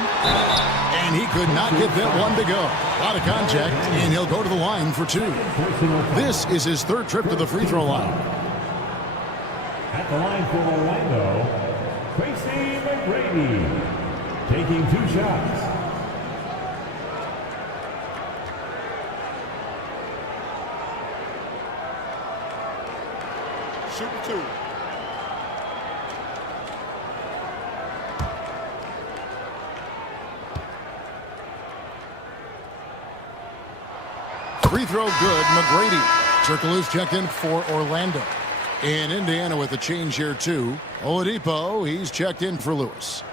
And he could not get that one to go. A lot of contact, and he'll go to the line for 2. This is his 3rd trip to the free throw line. At the line for Orlando, Tracy McGrady, taking 2 shots. Shooting 2. Free throw good, McGrady. Turkoglu's checked in for Orlando. And Indiana with a change here too. Oladipo, he's checked in for Lewis.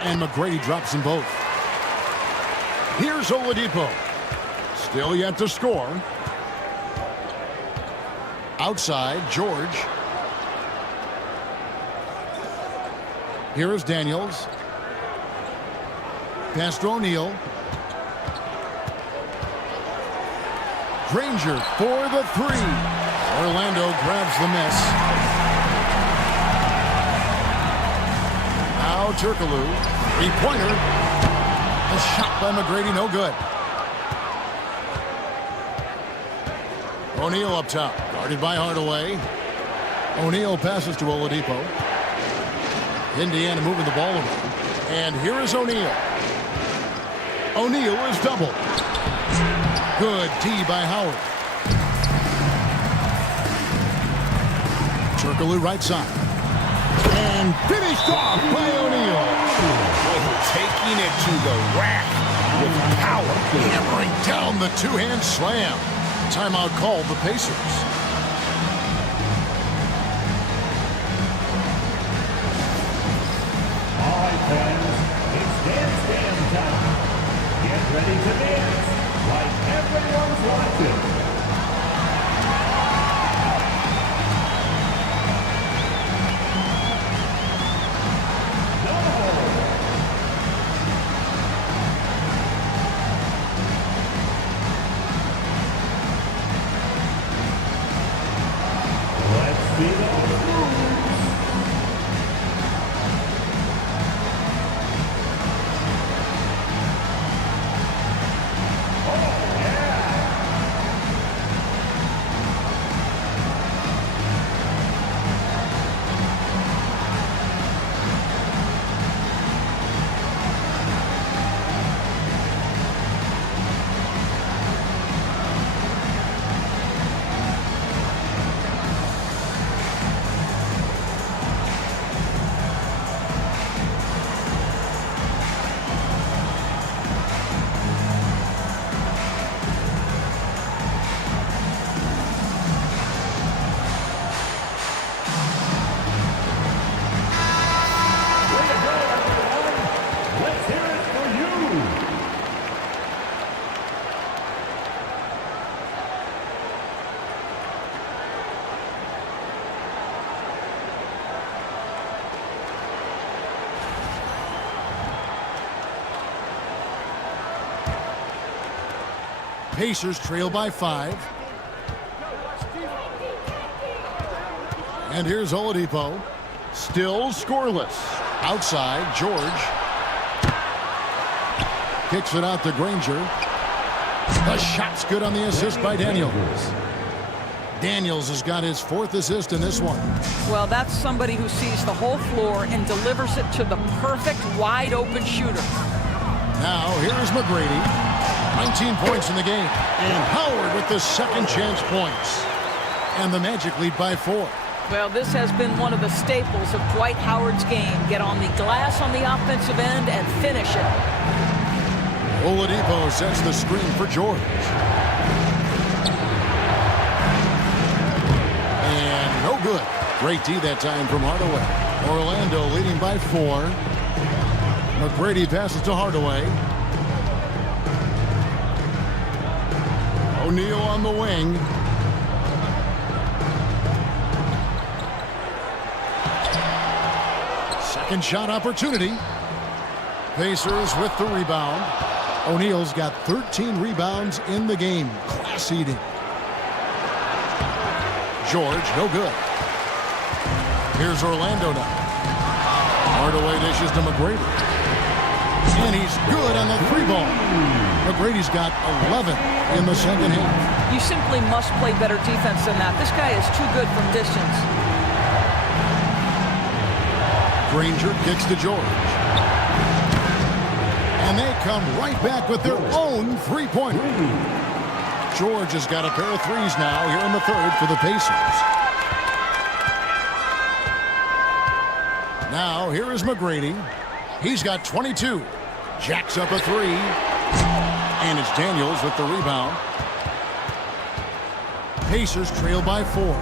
And McGrady drops them both. Here's Oladipo. Still yet to score. Outside, George. Here is Daniels. Pass to O'Neal. Granger for the 3. Orlando grabs the miss. Now Turkoglu. 3-pointer. A shot by McGrady, no good. O'Neal up top, guarded by Hardaway. O'Neal passes to Oladipo. Indiana moving the ball around. And here is O'Neal. O'Neal is doubled. Good D by Howard. Turkoglu right side. And finished off by O'Neal. Taking it to the rack with power. Hammering down the two-hand slam. Timeout called the Pacers. All right, friends, it's dance time. Get ready to dance like everyone's watching. Pacers trail by 5. And here's Oladipo. Still scoreless. Outside, George. Kicks it out to Granger. The shot's good on the assist by Daniels. Daniels has got his 4th assist in this one. Well, that's somebody who sees the whole floor and delivers it to the perfect wide-open shooter. Now, here's McGrady. 19 points in the game. And Howard with the second chance points. And the Magic lead by 4. Well, this has been one of the staples of Dwight Howard's game. Get on the glass on the offensive end and finish it. Oladipo sets the screen for George. And no good. Great D that time from Hardaway. Orlando leading by 4. McGrady passes to Hardaway. O'Neal on the wing. Second shot opportunity. Pacers with the rebound. O'Neal's got 13 rebounds in the game. Class eating. George, no good. Here's Orlando now. Hardaway dishes to McGrady. And he's good on the 3-ball. McGrady's got 11 in the second half. You simply must play better defense than that. This guy is too good from distance. Granger kicks to George. And they come right back with their own 3-pointer. George has got a pair of threes now here in the 3rd for the Pacers. Now here is McGrady. He's got 22. Jacks up a 3. And it's Daniels with the rebound. Pacers trail by 4.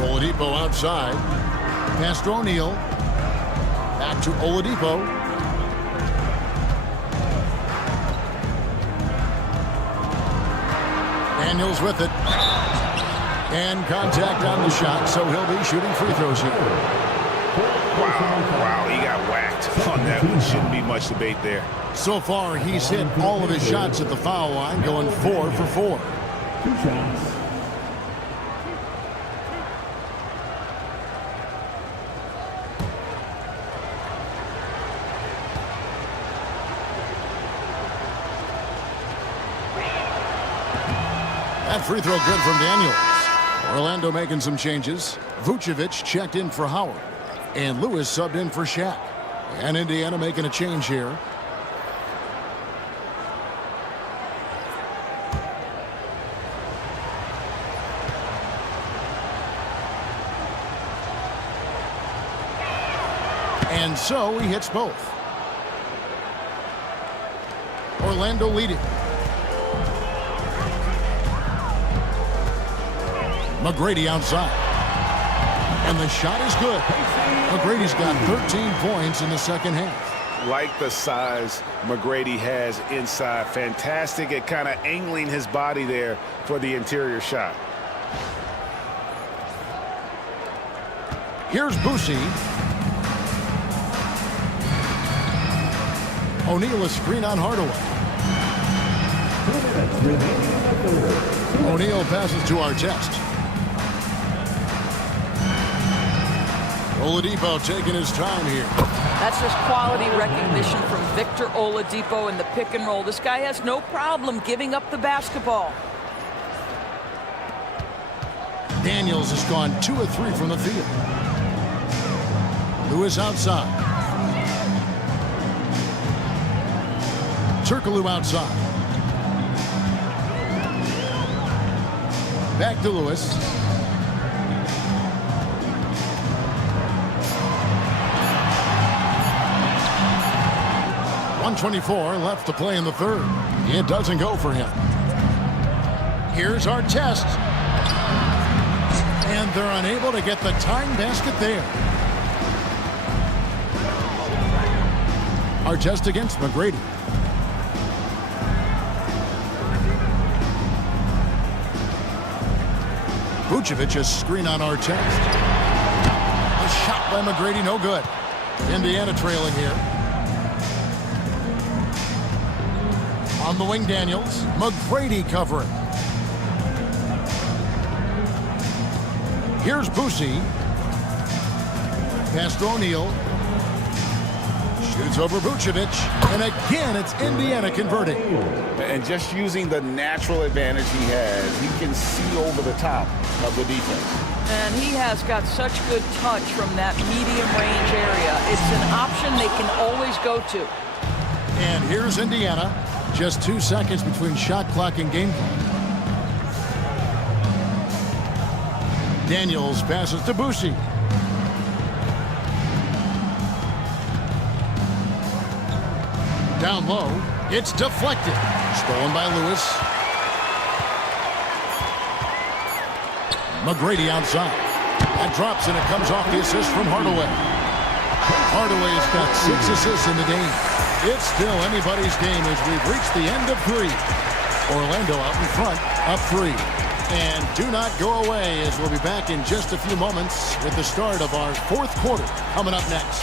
Oladipo outside. Pass to O'Neal. Back to Oladipo. Daniels with it. And contact on the shot, so he'll be shooting free throws here. Wow, he got whacked on that one. Shouldn't be much debate there. So far, he's hit all of his shots at the foul line, going 4 for 4. 2 shots. That free throw good from Daniels. Orlando making some changes. Vucevic checked in for Howard. And Lewis subbed in for Shaq. And Indiana making a change here. And so he hits both. Orlando leading. McGrady outside. And the shot is good. McGrady's got 13 points in the second half. Like the size McGrady has inside. Fantastic at kind of angling his body there for the interior shot. Here's Boosie. O'Neal a screen on Hardaway. O'Neal passes to Artest. Oladipo taking his time here. That's just quality recognition from Victor Oladipo in the pick and roll. This guy has no problem giving up the basketball. Daniels has gone 2 of 3 from the field. Lewis outside. Turkoglu outside. Back to Lewis. .124 left to play in the 3rd. It doesn't go for him. Here's Artest. And they're unable to get the tying basket there. Artest against McGrady. Vucevic a screen on Artest. A shot by McGrady, no good. Indiana trailing here. On the wing, Daniels. McGrady covering. Here's Boucy. Pass to O'Neal. Shoots over Vucevic. And again, it's Indiana converting. And just using the natural advantage he has, he can see over the top of the defense. And he has got such good touch from that medium range area. It's an option they can always go to. And here's Indiana. Just 2 seconds between shot clock and game clock. Daniels passes to Boucy. Down low. It's deflected. Stolen by Lewis. McGrady outside. That drops and it comes off the assist from Hardaway. Hardaway's got 6 assists in the game. It's still anybody's game as we've reached the end of 3. Orlando out in front, up 3. And do not go away as we'll be back in just a few moments with the start of our 4th quarter coming up next.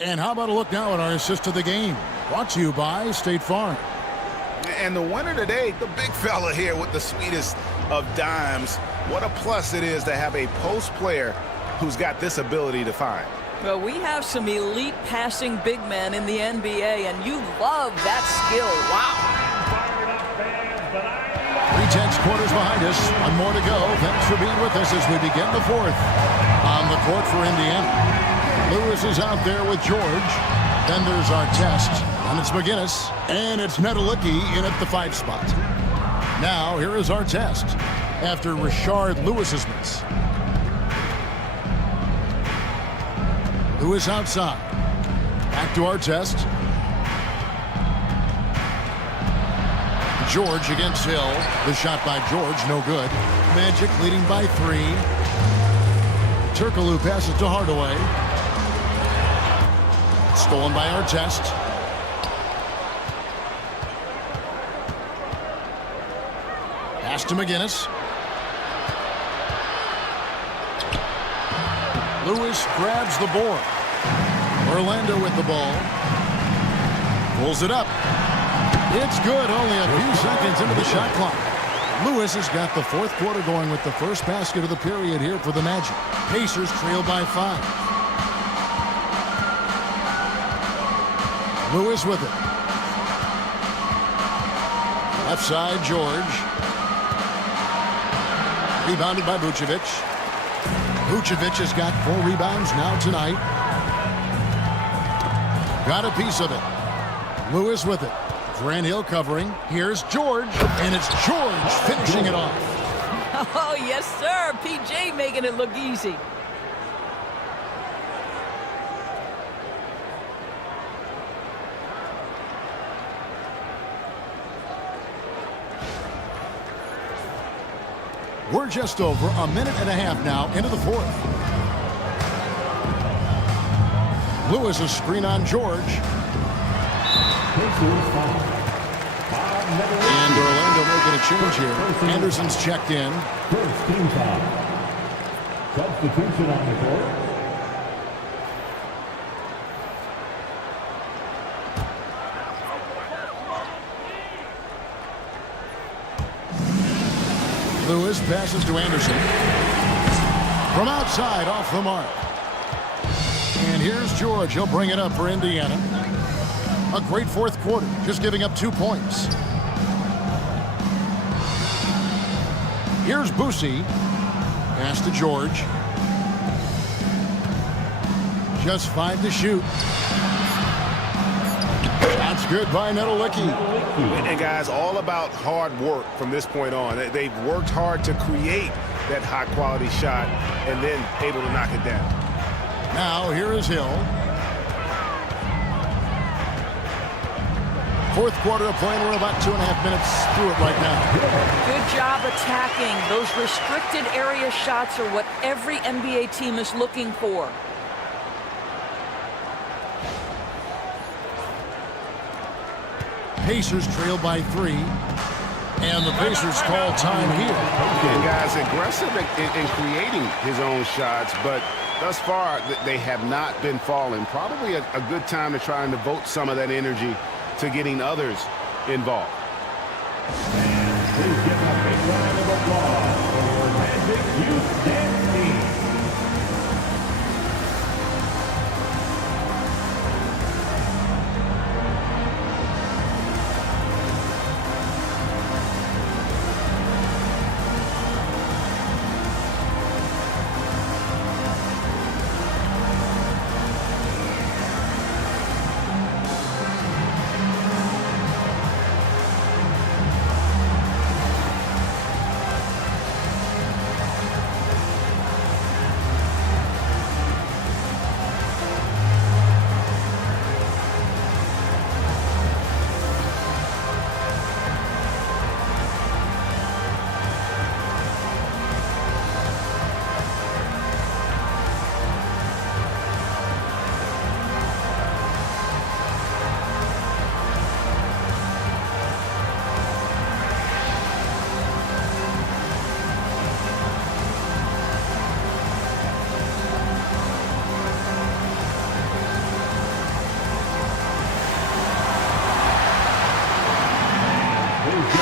And how about a look now at our assist of the game? Brought to you by State Farm. And the winner today, the big fella here with the sweetest of dimes. What a plus it is to have a post player who's got this ability to find. Well, we have some elite passing big men in the NBA, and you love that skill. Wow. 3/10 quarters behind us. One more to go. Thanks for being with us as we begin the 4th. On the court for Indiana. Lewis is out there with George. Then there's Artest. And it's McGinnis. And it's Nedelicki in at the 5 spot. Now, here is Artest after Rashard Lewis's miss. Lewis outside. Back to Artest. George against Hill. The shot by George, no good. Magic leading by 3. Turkoglu passes to Hardaway. Stolen by Artest. Pass to McGinnis. Lewis grabs the board. Orlando with the ball. Pulls it up. It's good, only a few seconds into the shot clock. Lewis has got the 4th quarter going with the first basket of the period here for the Magic. Pacers trail by 5. Lewis with it. Left side, George. Rebounded by Vucevic. Vucevic has got 4 rebounds now tonight. Got a piece of it. Lewis with it. Grant Hill covering. Here's George. And it's George finishing it off. Oh, yes, sir. PJ making it look easy. We're just over a minute and a half now into the 4th. Lewis a screen on George. And Orlando making a change here. Anderson's checked in. First team foul. Substitution on the court. Lewis passes to Anderson. From outside, off the mark. And here's George. He'll bring it up for Indiana. A great 4th quarter, just giving up 2 points. Here's Boucy. Pass to George. Just 5 to shoot. That's good by Nedelicki. And guys, all about hard work from this point on. They've worked hard to create that high-quality shot and then able to knock it down. Now, here is Hill. 4th quarter of play, and we're about 2.5 minutes through it right now. Good job attacking. Those restricted area shots are what every NBA team is looking for. Pacers trail by 3. And the Pacers call time here. And guys, aggressive in creating his own shots, but thus far they have not been falling. Probably a good time to try and devote some of that energy to getting others involved. And please give a big round of applause for Magic Youth Dance Team.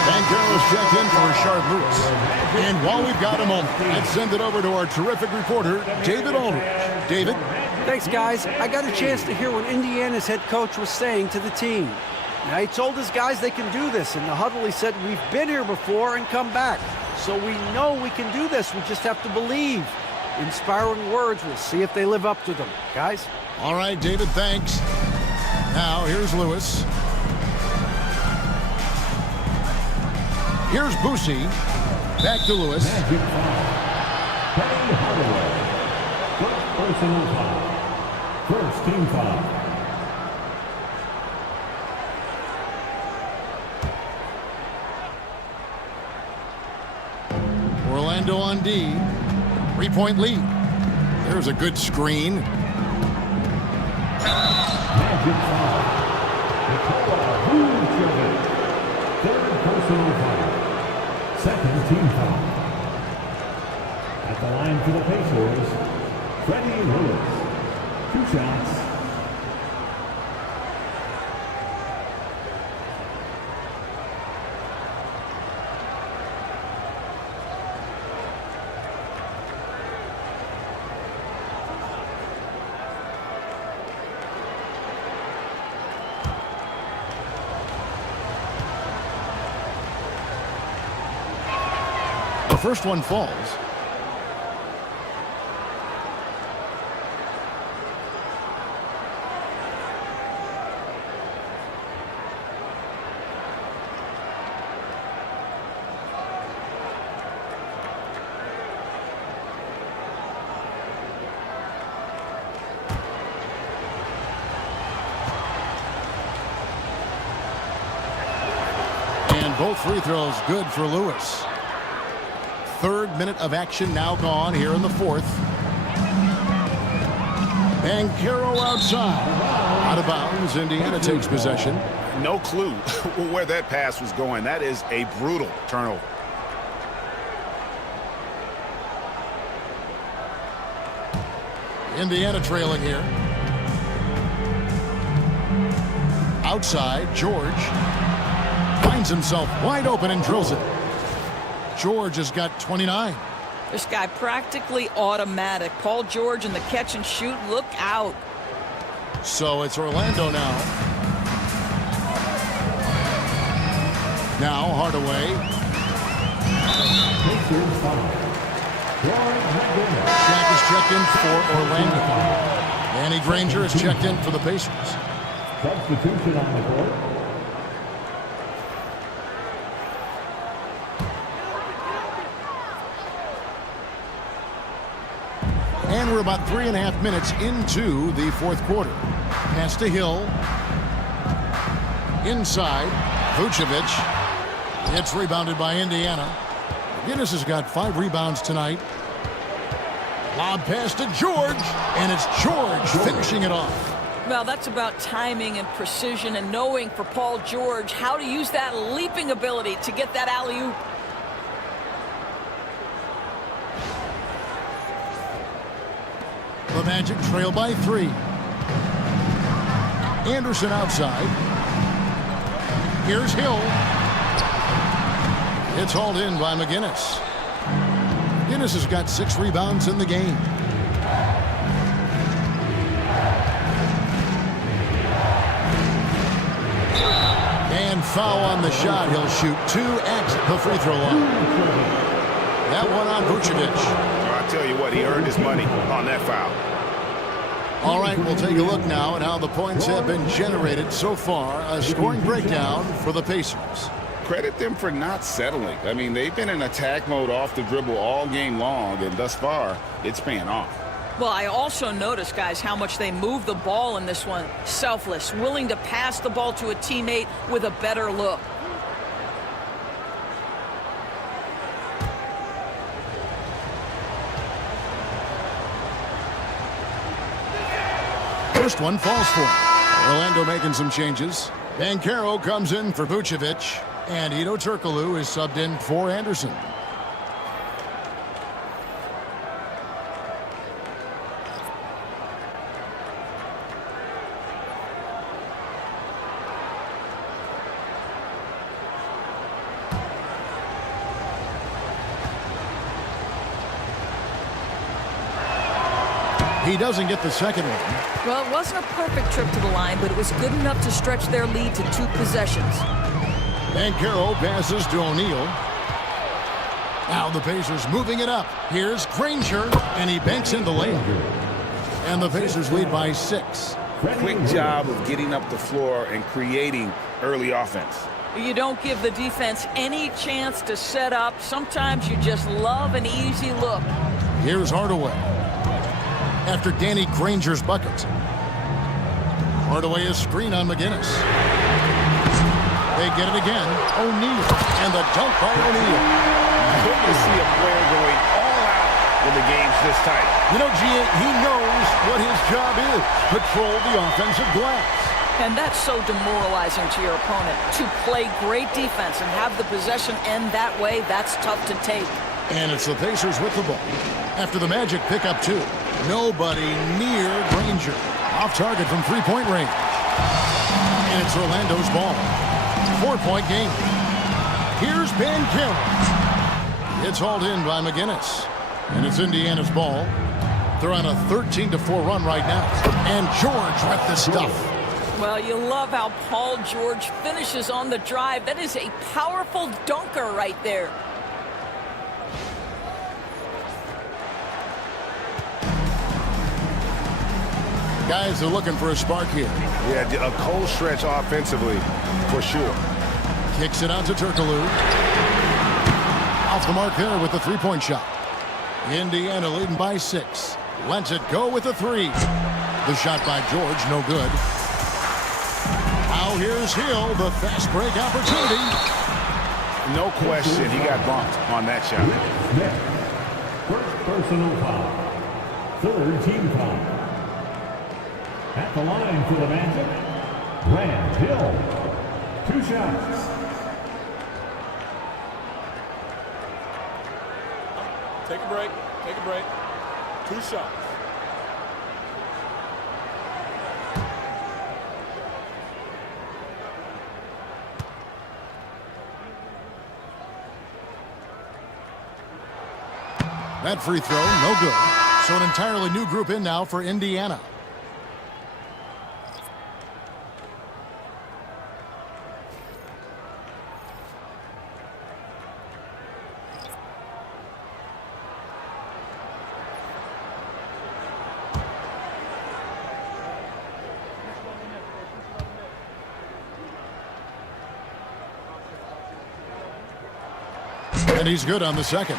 Banchero's checked in for Rashard Lewis. And while we've got a moment, let's send it over to our terrific reporter, David Aldridge. David? Thanks, guys. I got a chance to hear what Indiana's head coach was saying to the team. Now, he told his guys they can do this. In the huddle, he said, we've been here before and come back. So we know we can do this. We just have to believe. Inspiring words. We'll see if they live up to them. Guys? All right, David, thanks. Now, here's Lewis. Here's Boosie. Back to Lewis. Magic foul. Penny Hardaway. First personal foul. First team foul. Orlando on D. 3-point lead. There's a good screen. Magic foul. Nikola Vucevic. Third personal foul. Second team foul. At the line for the Pacers, Freddie Lewis. 2 shots. The first one falls. And both free throws good for Lewis. Third minute of action now gone here in the fourth. Banchero outside. Out of bounds. Indiana takes possession. No clue where that pass was going. That is a brutal turnover. Indiana trailing here. Outside, George finds himself wide open and drills it. George has got 29. This guy practically automatic. Paul George in the catch and shoot. Look out. So it's Orlando now. Now Hardaway. Pacers foul. Shaq is checked in for Orlando. Danny Granger is checked in for the Pacers. Substitution on the court. And we're about 3.5 minutes into the fourth quarter. Pass to Hill. Inside, Vucevic. It's rebounded by Indiana. Guinness has got 5 rebounds tonight. Lob pass to George, and it's George finishing it off. Well, that's about timing and precision and knowing for Paul George how to use that leaping ability to get that alley-oop. The Magic trail by 3. Anderson outside. Here's Hill. It's hauled in by McGinnis. McGinnis has got 6 rebounds in the game. And foul on the shot. He'll shoot 2 at the free throw line. That one on Vucevic. I tell you what, he earned his money on that foul. All right, we'll take a look now at how the points have been generated so far. A scoring breakdown for the Pacers. Credit them for not settling. I mean, they've been in attack mode off the dribble all game long, and thus far, it's paying off. Well, I also noticed, guys, how much they move the ball in this one. Selfless, willing to pass the ball to a teammate with a better look. First one falls for him. Orlando making some changes. Banchero comes in for Vucevic, and Hedo Turkoglu is subbed in for Anderson. He doesn't get the second one. Well, it wasn't a perfect trip to the line, but it was good enough to stretch their lead to 2 possessions. Banchero passes to O'Neal. Now the Pacers moving it up. Here's Granger, and he banks in the layup. And the Pacers lead by 6. Quick job of getting up the floor and creating early offense. You don't give the defense any chance to set up. Sometimes you just love an easy look. Here's Hardaway. After Danny Granger's bucket. Hardaway is screen on McGinnis. They get it again. O'Neal. And the dunk by O'Neal. Good to see a player going all out when the game's this tight. You know, G.A., he knows what his job is. Patrol the offensive glass. And that's so demoralizing to your opponent. To play great defense and have the possession end that way, that's tough to take. And it's the Pacers with the ball. After the Magic pick up 2. Nobody near Granger. Off target from 3-point range. And it's Orlando's ball. 4-point game. Here's Banchero. It's hauled in by McGinnis. And it's Indiana's ball. They're on a 13-4 run right now. And George with the stuff. Well, you love how Paul George finishes on the drive. That is a powerful dunker right there. Guys are looking for a spark here. Yeah, a cold stretch offensively, for sure. Kicks it out to Turkoglu. Off the mark there with the 3-point shot. Indiana leading by 6. Lets it go with the 3. The shot by George, no good. Now here's Hill, the fast break opportunity. No question, he got bumped on that shot. First personal foul. 3rd team foul. At the line for the Magic, Grant Hill. 2 shots. Take a break. Take a break. 2 shots. That free throw, no good. So an entirely new group in now for Indiana. And he's good on the second.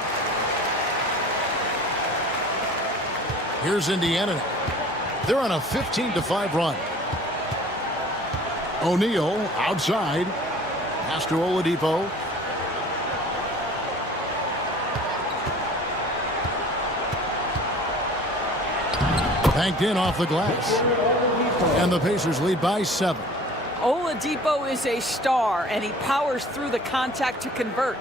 Here's Indiana. They're on a 15-5 run. O'Neal outside. Pass to Oladipo. Banked in off the glass. And the Pacers lead by 7. Oladipo is a star, and he powers through the contact to convert.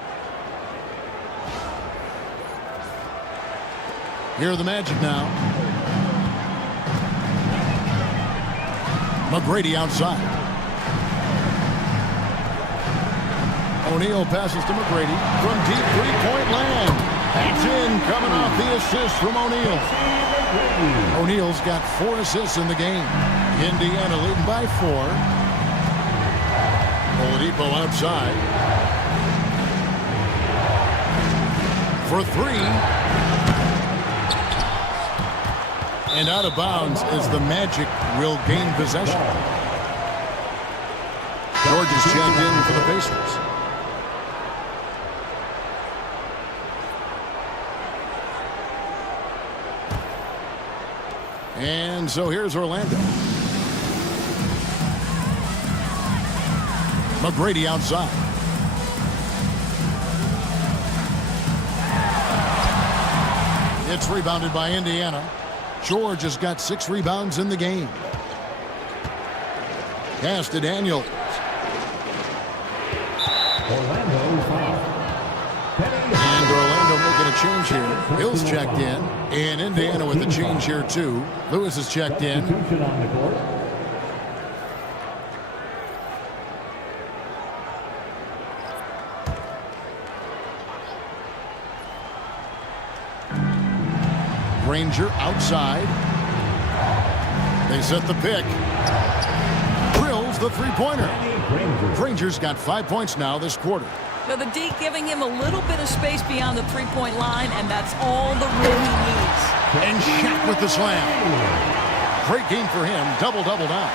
Here are the Magic now. McGrady outside. O'Neal passes to McGrady from deep three-point land. That's in, coming off the assist from O'Neal. O'Neal's got 4 assists in the game. Indiana leading by 4. Oladipo outside. For 3. And out of bounds as the Magic will gain possession. George is checked in for the Pacers. And so here's Orlando. McGrady outside. It's rebounded by Indiana. George has got 6 rebounds in the game. Pass to Daniels. And Orlando making a change here. Hill's checked in. And Indiana with a change here too. Lewis is checked in. Granger outside. They set the pick. Drills the three-pointer. Granger's got 5 points now this quarter. Now the D giving him a little bit of space beyond the three-point line, and that's all the room he needs. And Shaq with the slam. Great game for him. Double-double now.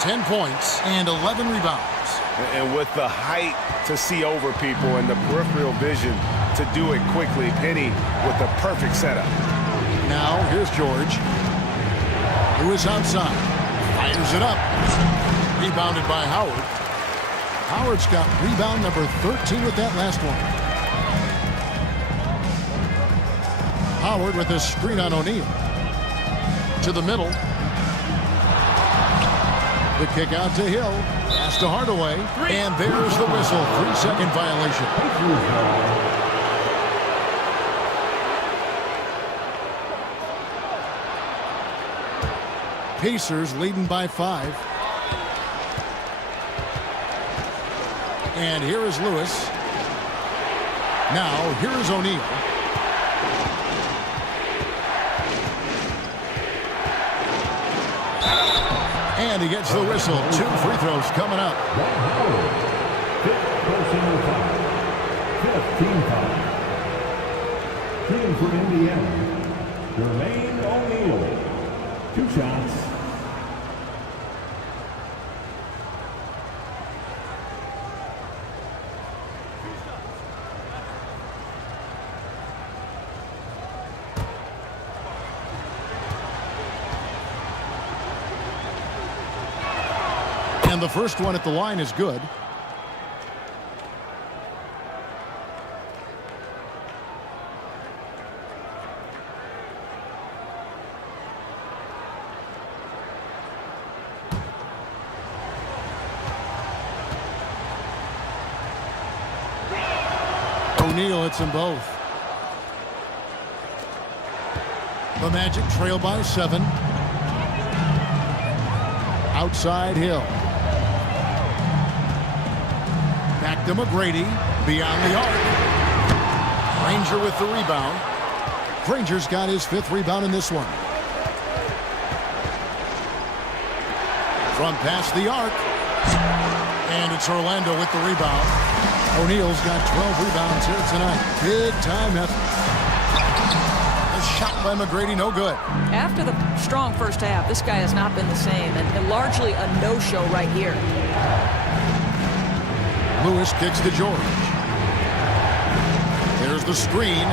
10 points and 11 rebounds. And with the height to see over people and the peripheral vision to do it quickly, Penny with the perfect setup. Now, here's George, who is outside. Fires it up. Rebounded by Howard. Howard's got rebound number 13 with that last one. Howard with a screen on O'Neal. To the middle. The kick out to Hill. Pass to Hardaway. And there's the whistle. 3-second violation. Pacers leading by 5. And here is Lewis. Now, here is O'Neal. And he gets the whistle. 2 free throws coming up. 15 foul. Shooting for Indiana, Jermaine O'Neal. 2 shots. And the first one at the line is good. O'Neal hits them both. The Magic trail by 7. Outside Hill. Back to McGrady. Beyond the arc. Granger with the rebound. Granger's got his 5th rebound in this one. From past the arc. And it's Orlando with the rebound. O'Neal's got 12 rebounds here tonight. Big time effort. A shot by McGrady, no good. After the strong first half, this guy has not been the same, and largely a no-show right here. Lewis kicks to George. There's the screen.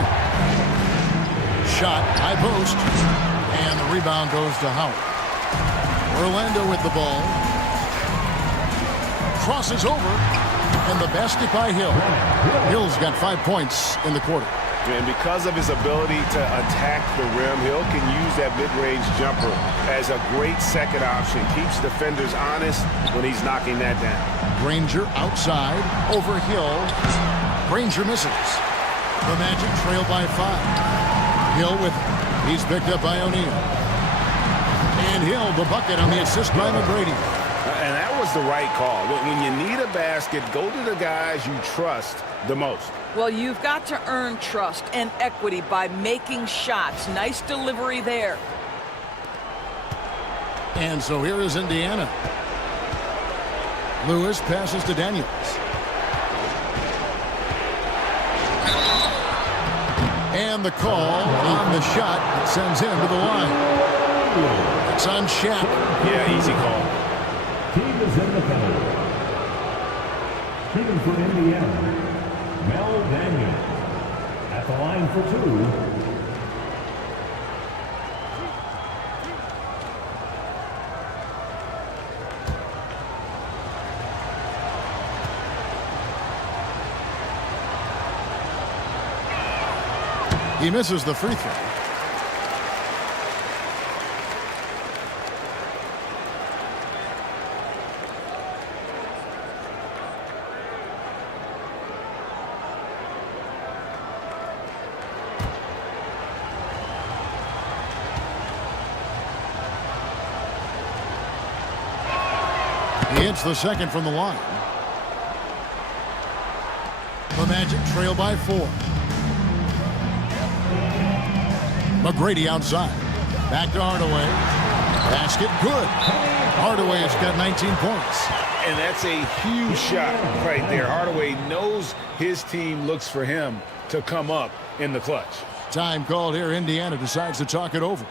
Shot, high post. And the rebound goes to Howard. Orlando with the ball. Crosses over. And the basket by Hill. Hill's got 5 points in the quarter. And because of his ability to attack the rim, Hill can use that mid-range jumper as a great second option. Keeps defenders honest when he's knocking that down. Granger outside, over Hill. Granger misses. The Magic trail by 5. Hill with it. He's picked up by O'Neal. And Hill, the bucket on the assist by McGrady. And that was the right call. When you need a basket, go to the guys you trust the most. Well, you've got to earn trust and equity by making shots. Nice delivery there. And so here is Indiana. Lewis passes to Daniels. And the call on the shot that sends him to the line. It's on Shaq. Yeah, easy call. Team is in the penalty. Shooting for Indiana, Mel Daniels. At the line for 2. He misses the free throw. He hits the second from the line. The Magic trail by 4. McGrady outside. Back to Hardaway. Basket good. Hardaway has got 19 points. And that's a huge shot right there. Hardaway knows his team looks for him to come up in the clutch. Time called here. Indiana decides to talk it over.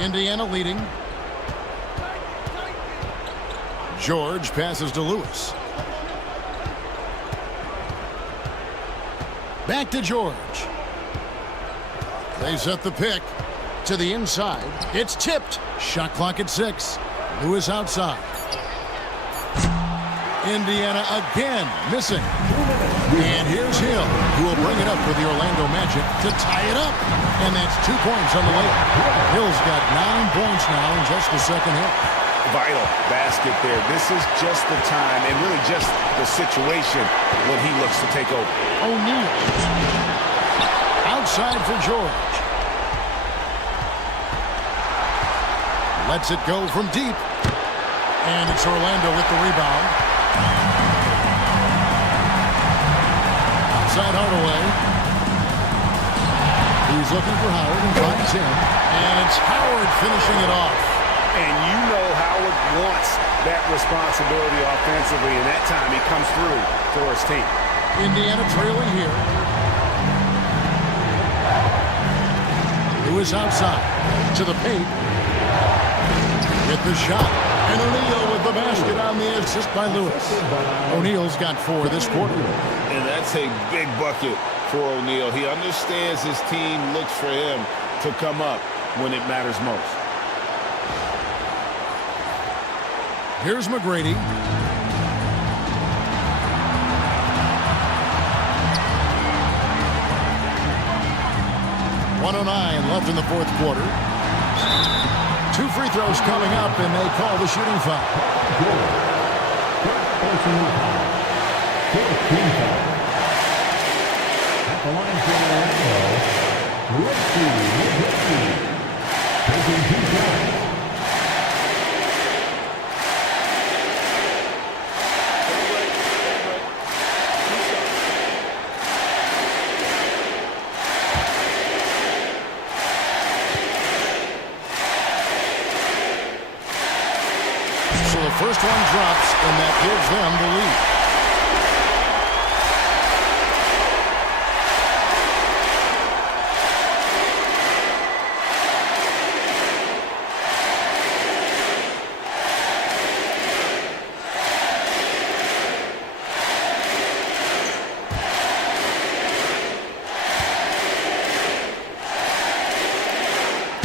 Indiana leading. George passes to Lewis. Back to George. They set the pick to the inside. It's tipped. Shot clock at 6. Lewis outside. Indiana again missing. And here's Hill, who will bring it up for the Orlando Magic to tie it up. And that's 2 points on the layup. Hill's got 9 points now in just the second half. Vital basket there. This is just the time and really just the situation when he looks to take over. O'Neal. Outside for George. Lets it go from deep. And it's Orlando with the rebound. Outside Hardaway. He's looking for Howard and finds him. And it's Howard finishing it off. And you know Howard wants that responsibility offensively, and that time he comes through for his team. Indiana trailing here. Lewis outside to the paint. Hit the shot. And O'Neal with the basket on the assist by Lewis. O'Neal's got 4 this quarter. And that's a big bucket for O'Neal. He understands his team looks for him to come up when it matters most. Here's McGrady. .109 left in the fourth quarter. 2 free throws coming up, and they call the shooting foul. At the line for Orlando, Richie taking 2 shots. So the first one drops, and that gives them the lead.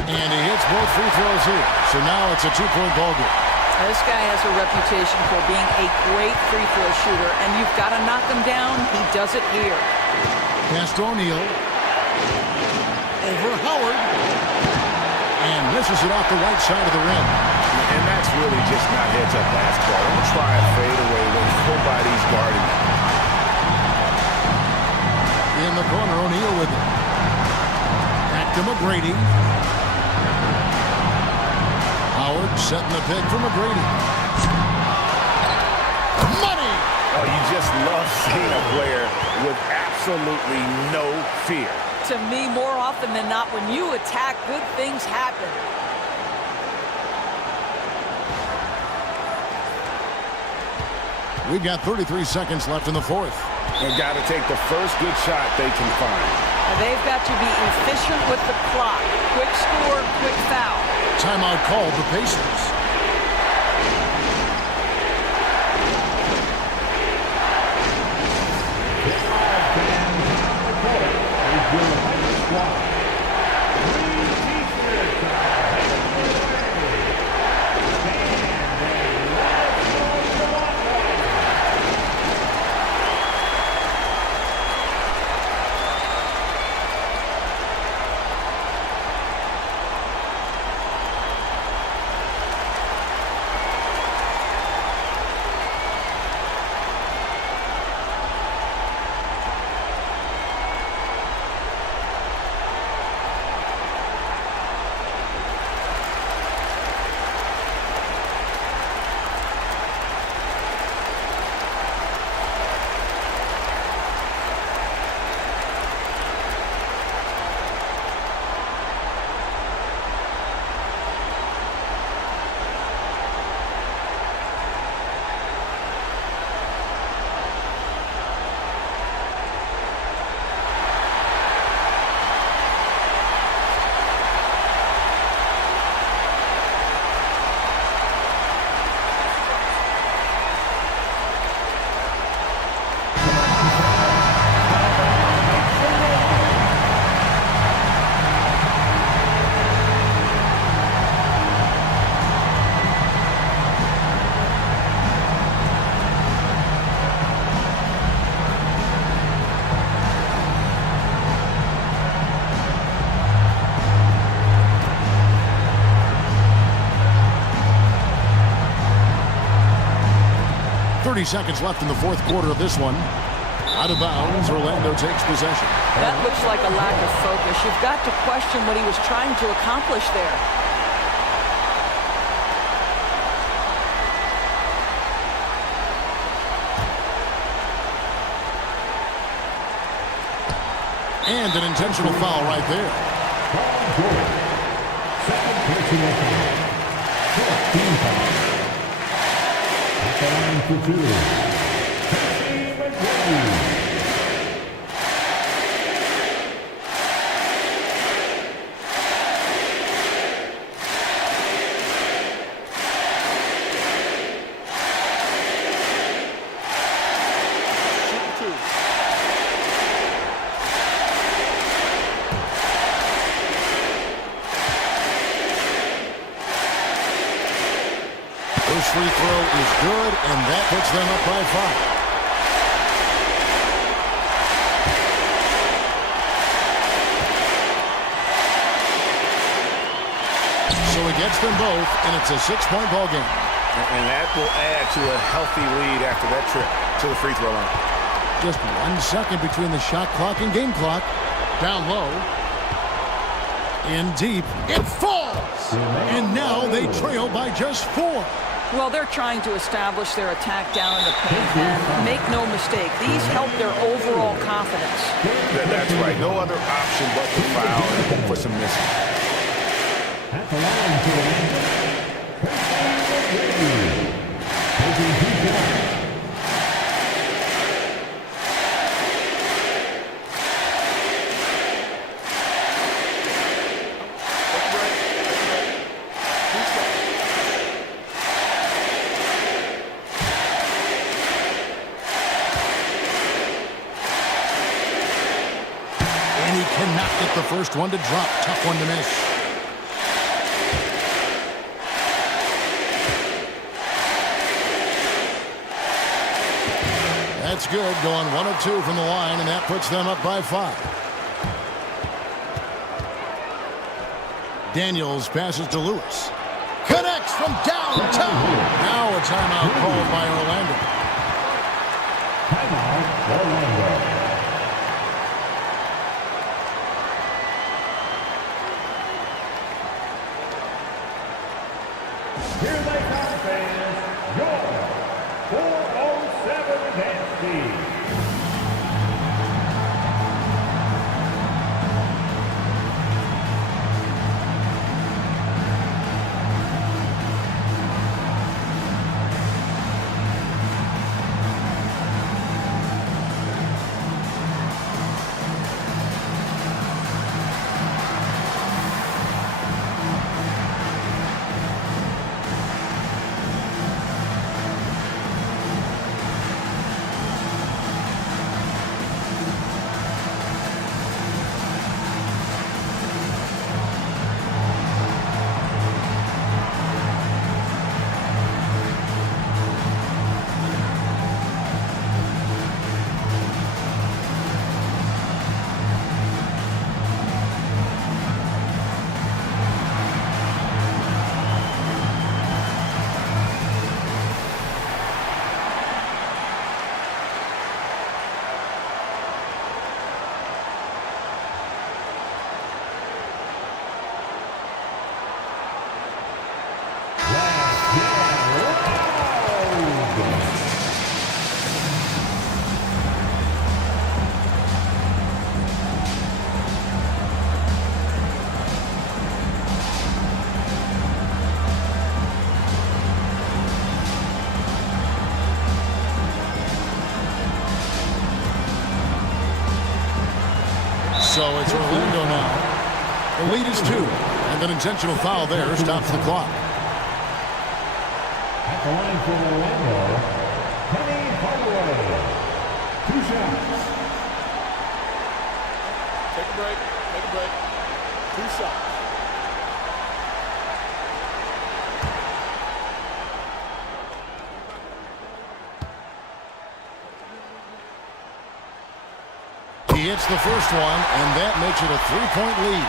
And he hits both free throws here. So now it's a 2-point ball game. This guy has a reputation for being a great free throw shooter, and you've got to knock him down. He does it here. Pass to O'Neal. Over Howard. And misses it off the right side of the rim. And that's really just not heads-up basketball. Don't try a fadeaway when nobody's guarding it. In the corner, O'Neal with it. Back to McGrady. Howard setting the pick for McGrady. Money! Oh, you just love seeing a player with absolutely no fear. To me, more often than not, when you attack, good things happen. We've got 33 seconds left in the fourth. They've got to take the first good shot they can find. They've got to be efficient with the clock. Quick score, quick foul. Timeout called the Pacers. Seconds left in the fourth quarter of this one. Out of bounds, Orlando takes possession. That looks like a lack of focus. You've got to question what he was trying to accomplish there. And an intentional foul right there. Second personal foul. 14 foul. At the line for 2. Tracy McGrady. First free throw is good, and that puts them up by 5. So he gets them both, and it's a 6-point ball game. And that will add to a healthy lead after that trip to the free throw line. Just 1 second between the shot clock and game clock. Down low. In deep. It falls! And now they trail by just 4. Well, they're trying to establish their attack down in the paint, and make no mistake, these help their overall confidence. That's right. No other option but to foul and hope for some missing. At the line for the taking 2 shots. And he cannot get the first one to drop. Tough one to miss. That's good, going 1 of 2 from the line, and that puts them up by 5. Daniels passes to Lewis. Connects from downtown. Now a timeout called by Orlando. Timeout, Orlando. Here they come, fans. Your 407 dance team. So it's Orlando now. The lead is 2, and an intentional foul there stops the clock. At the line for Orlando, Penny Hardaway. 2 shots. Take a break. Take a break. 2 shots. He hits the first one, and that makes it a 3-point lead.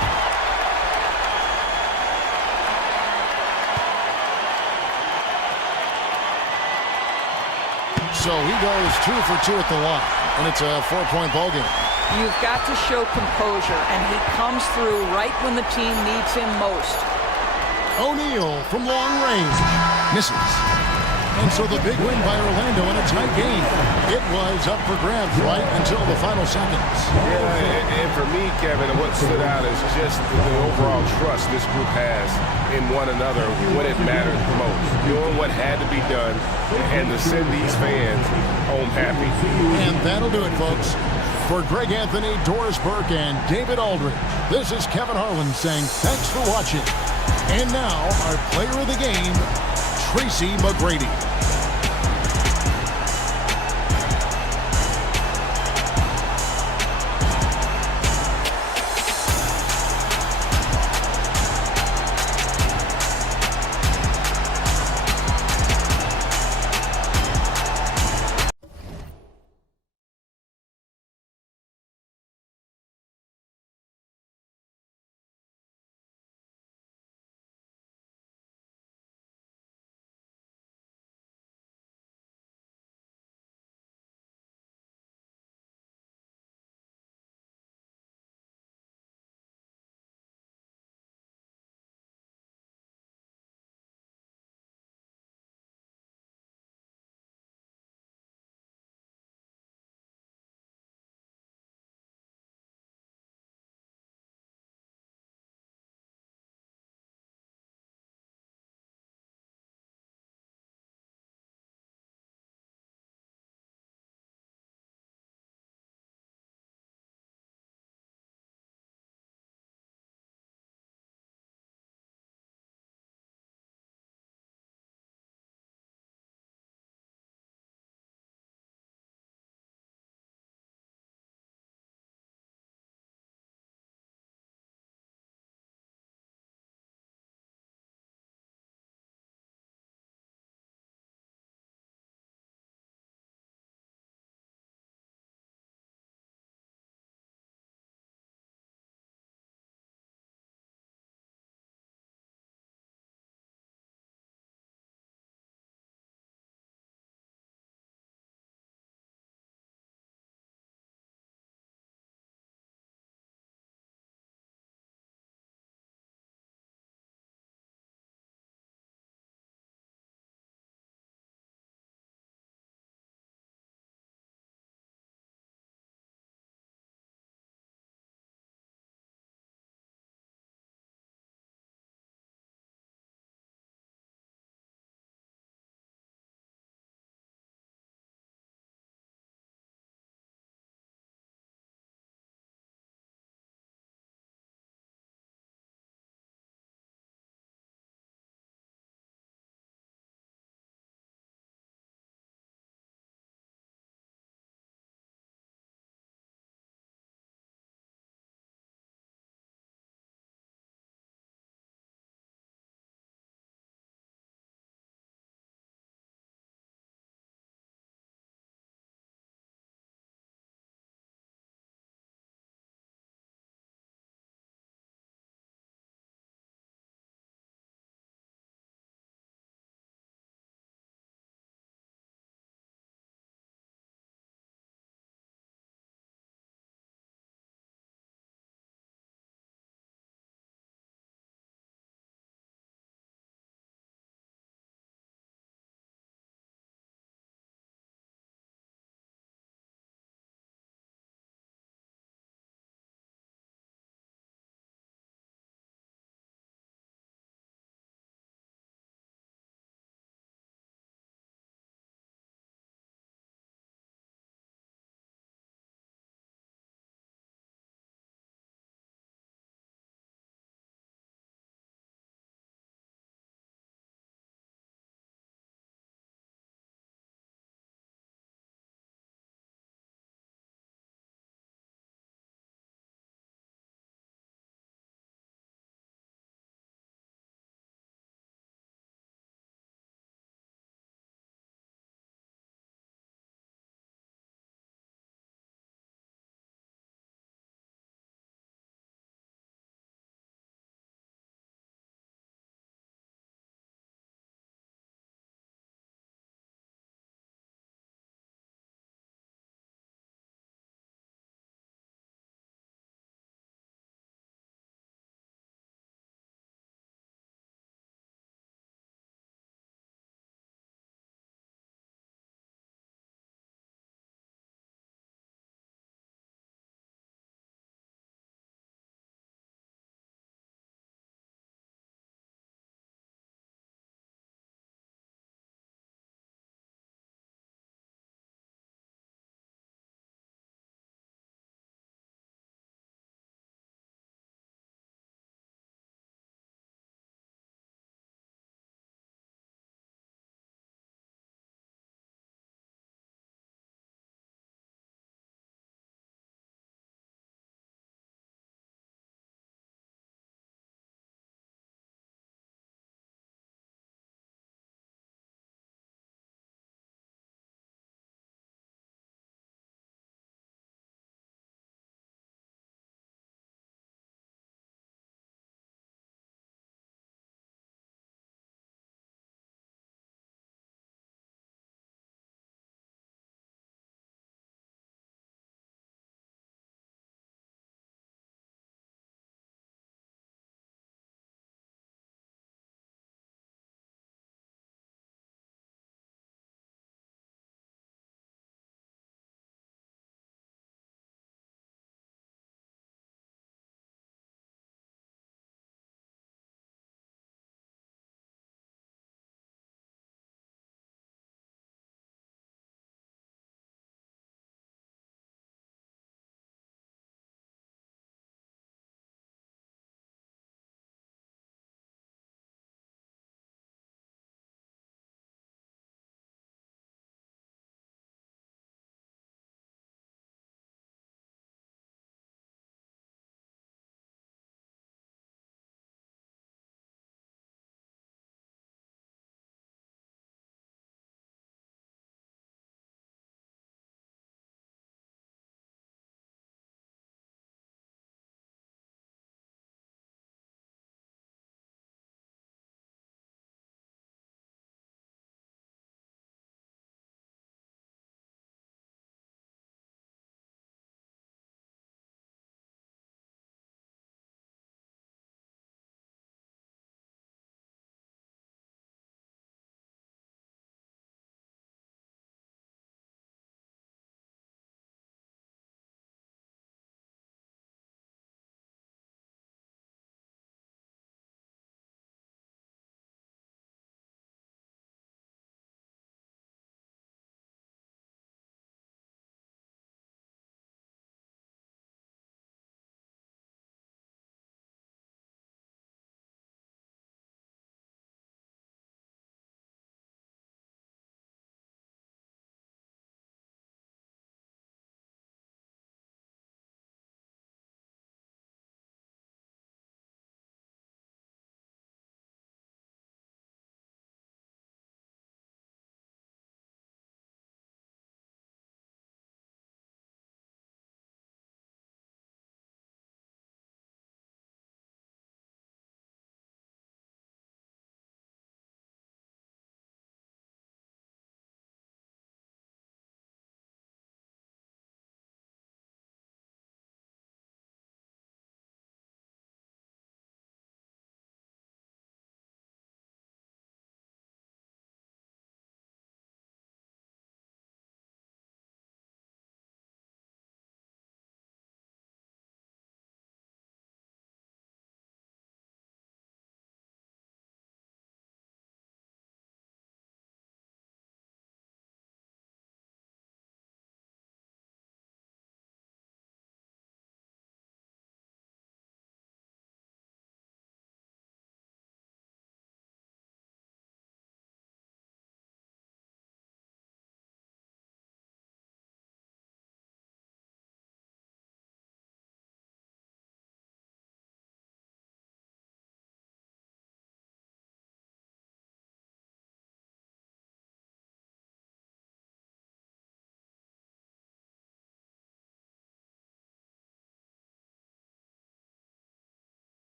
So he goes 2 for 2 at the line, and it's a 4-point ball game. You've got to show composure, and he comes through right when the team needs him most. O'Neal from long range misses. And so the big win by Orlando in a tight game. It was up for grabs right until the final seconds. Yeah, and for me, Kevin, what stood out is just the overall trust this group has in one another when it mattered the most. Doing what had to be done and to send these fans home happy. And that'll do it, folks. For Greg Anthony, Doris Burke, and David Aldridge, this is Kevin Harlan saying thanks for watching. And now, our player of the game, Tracy McGrady.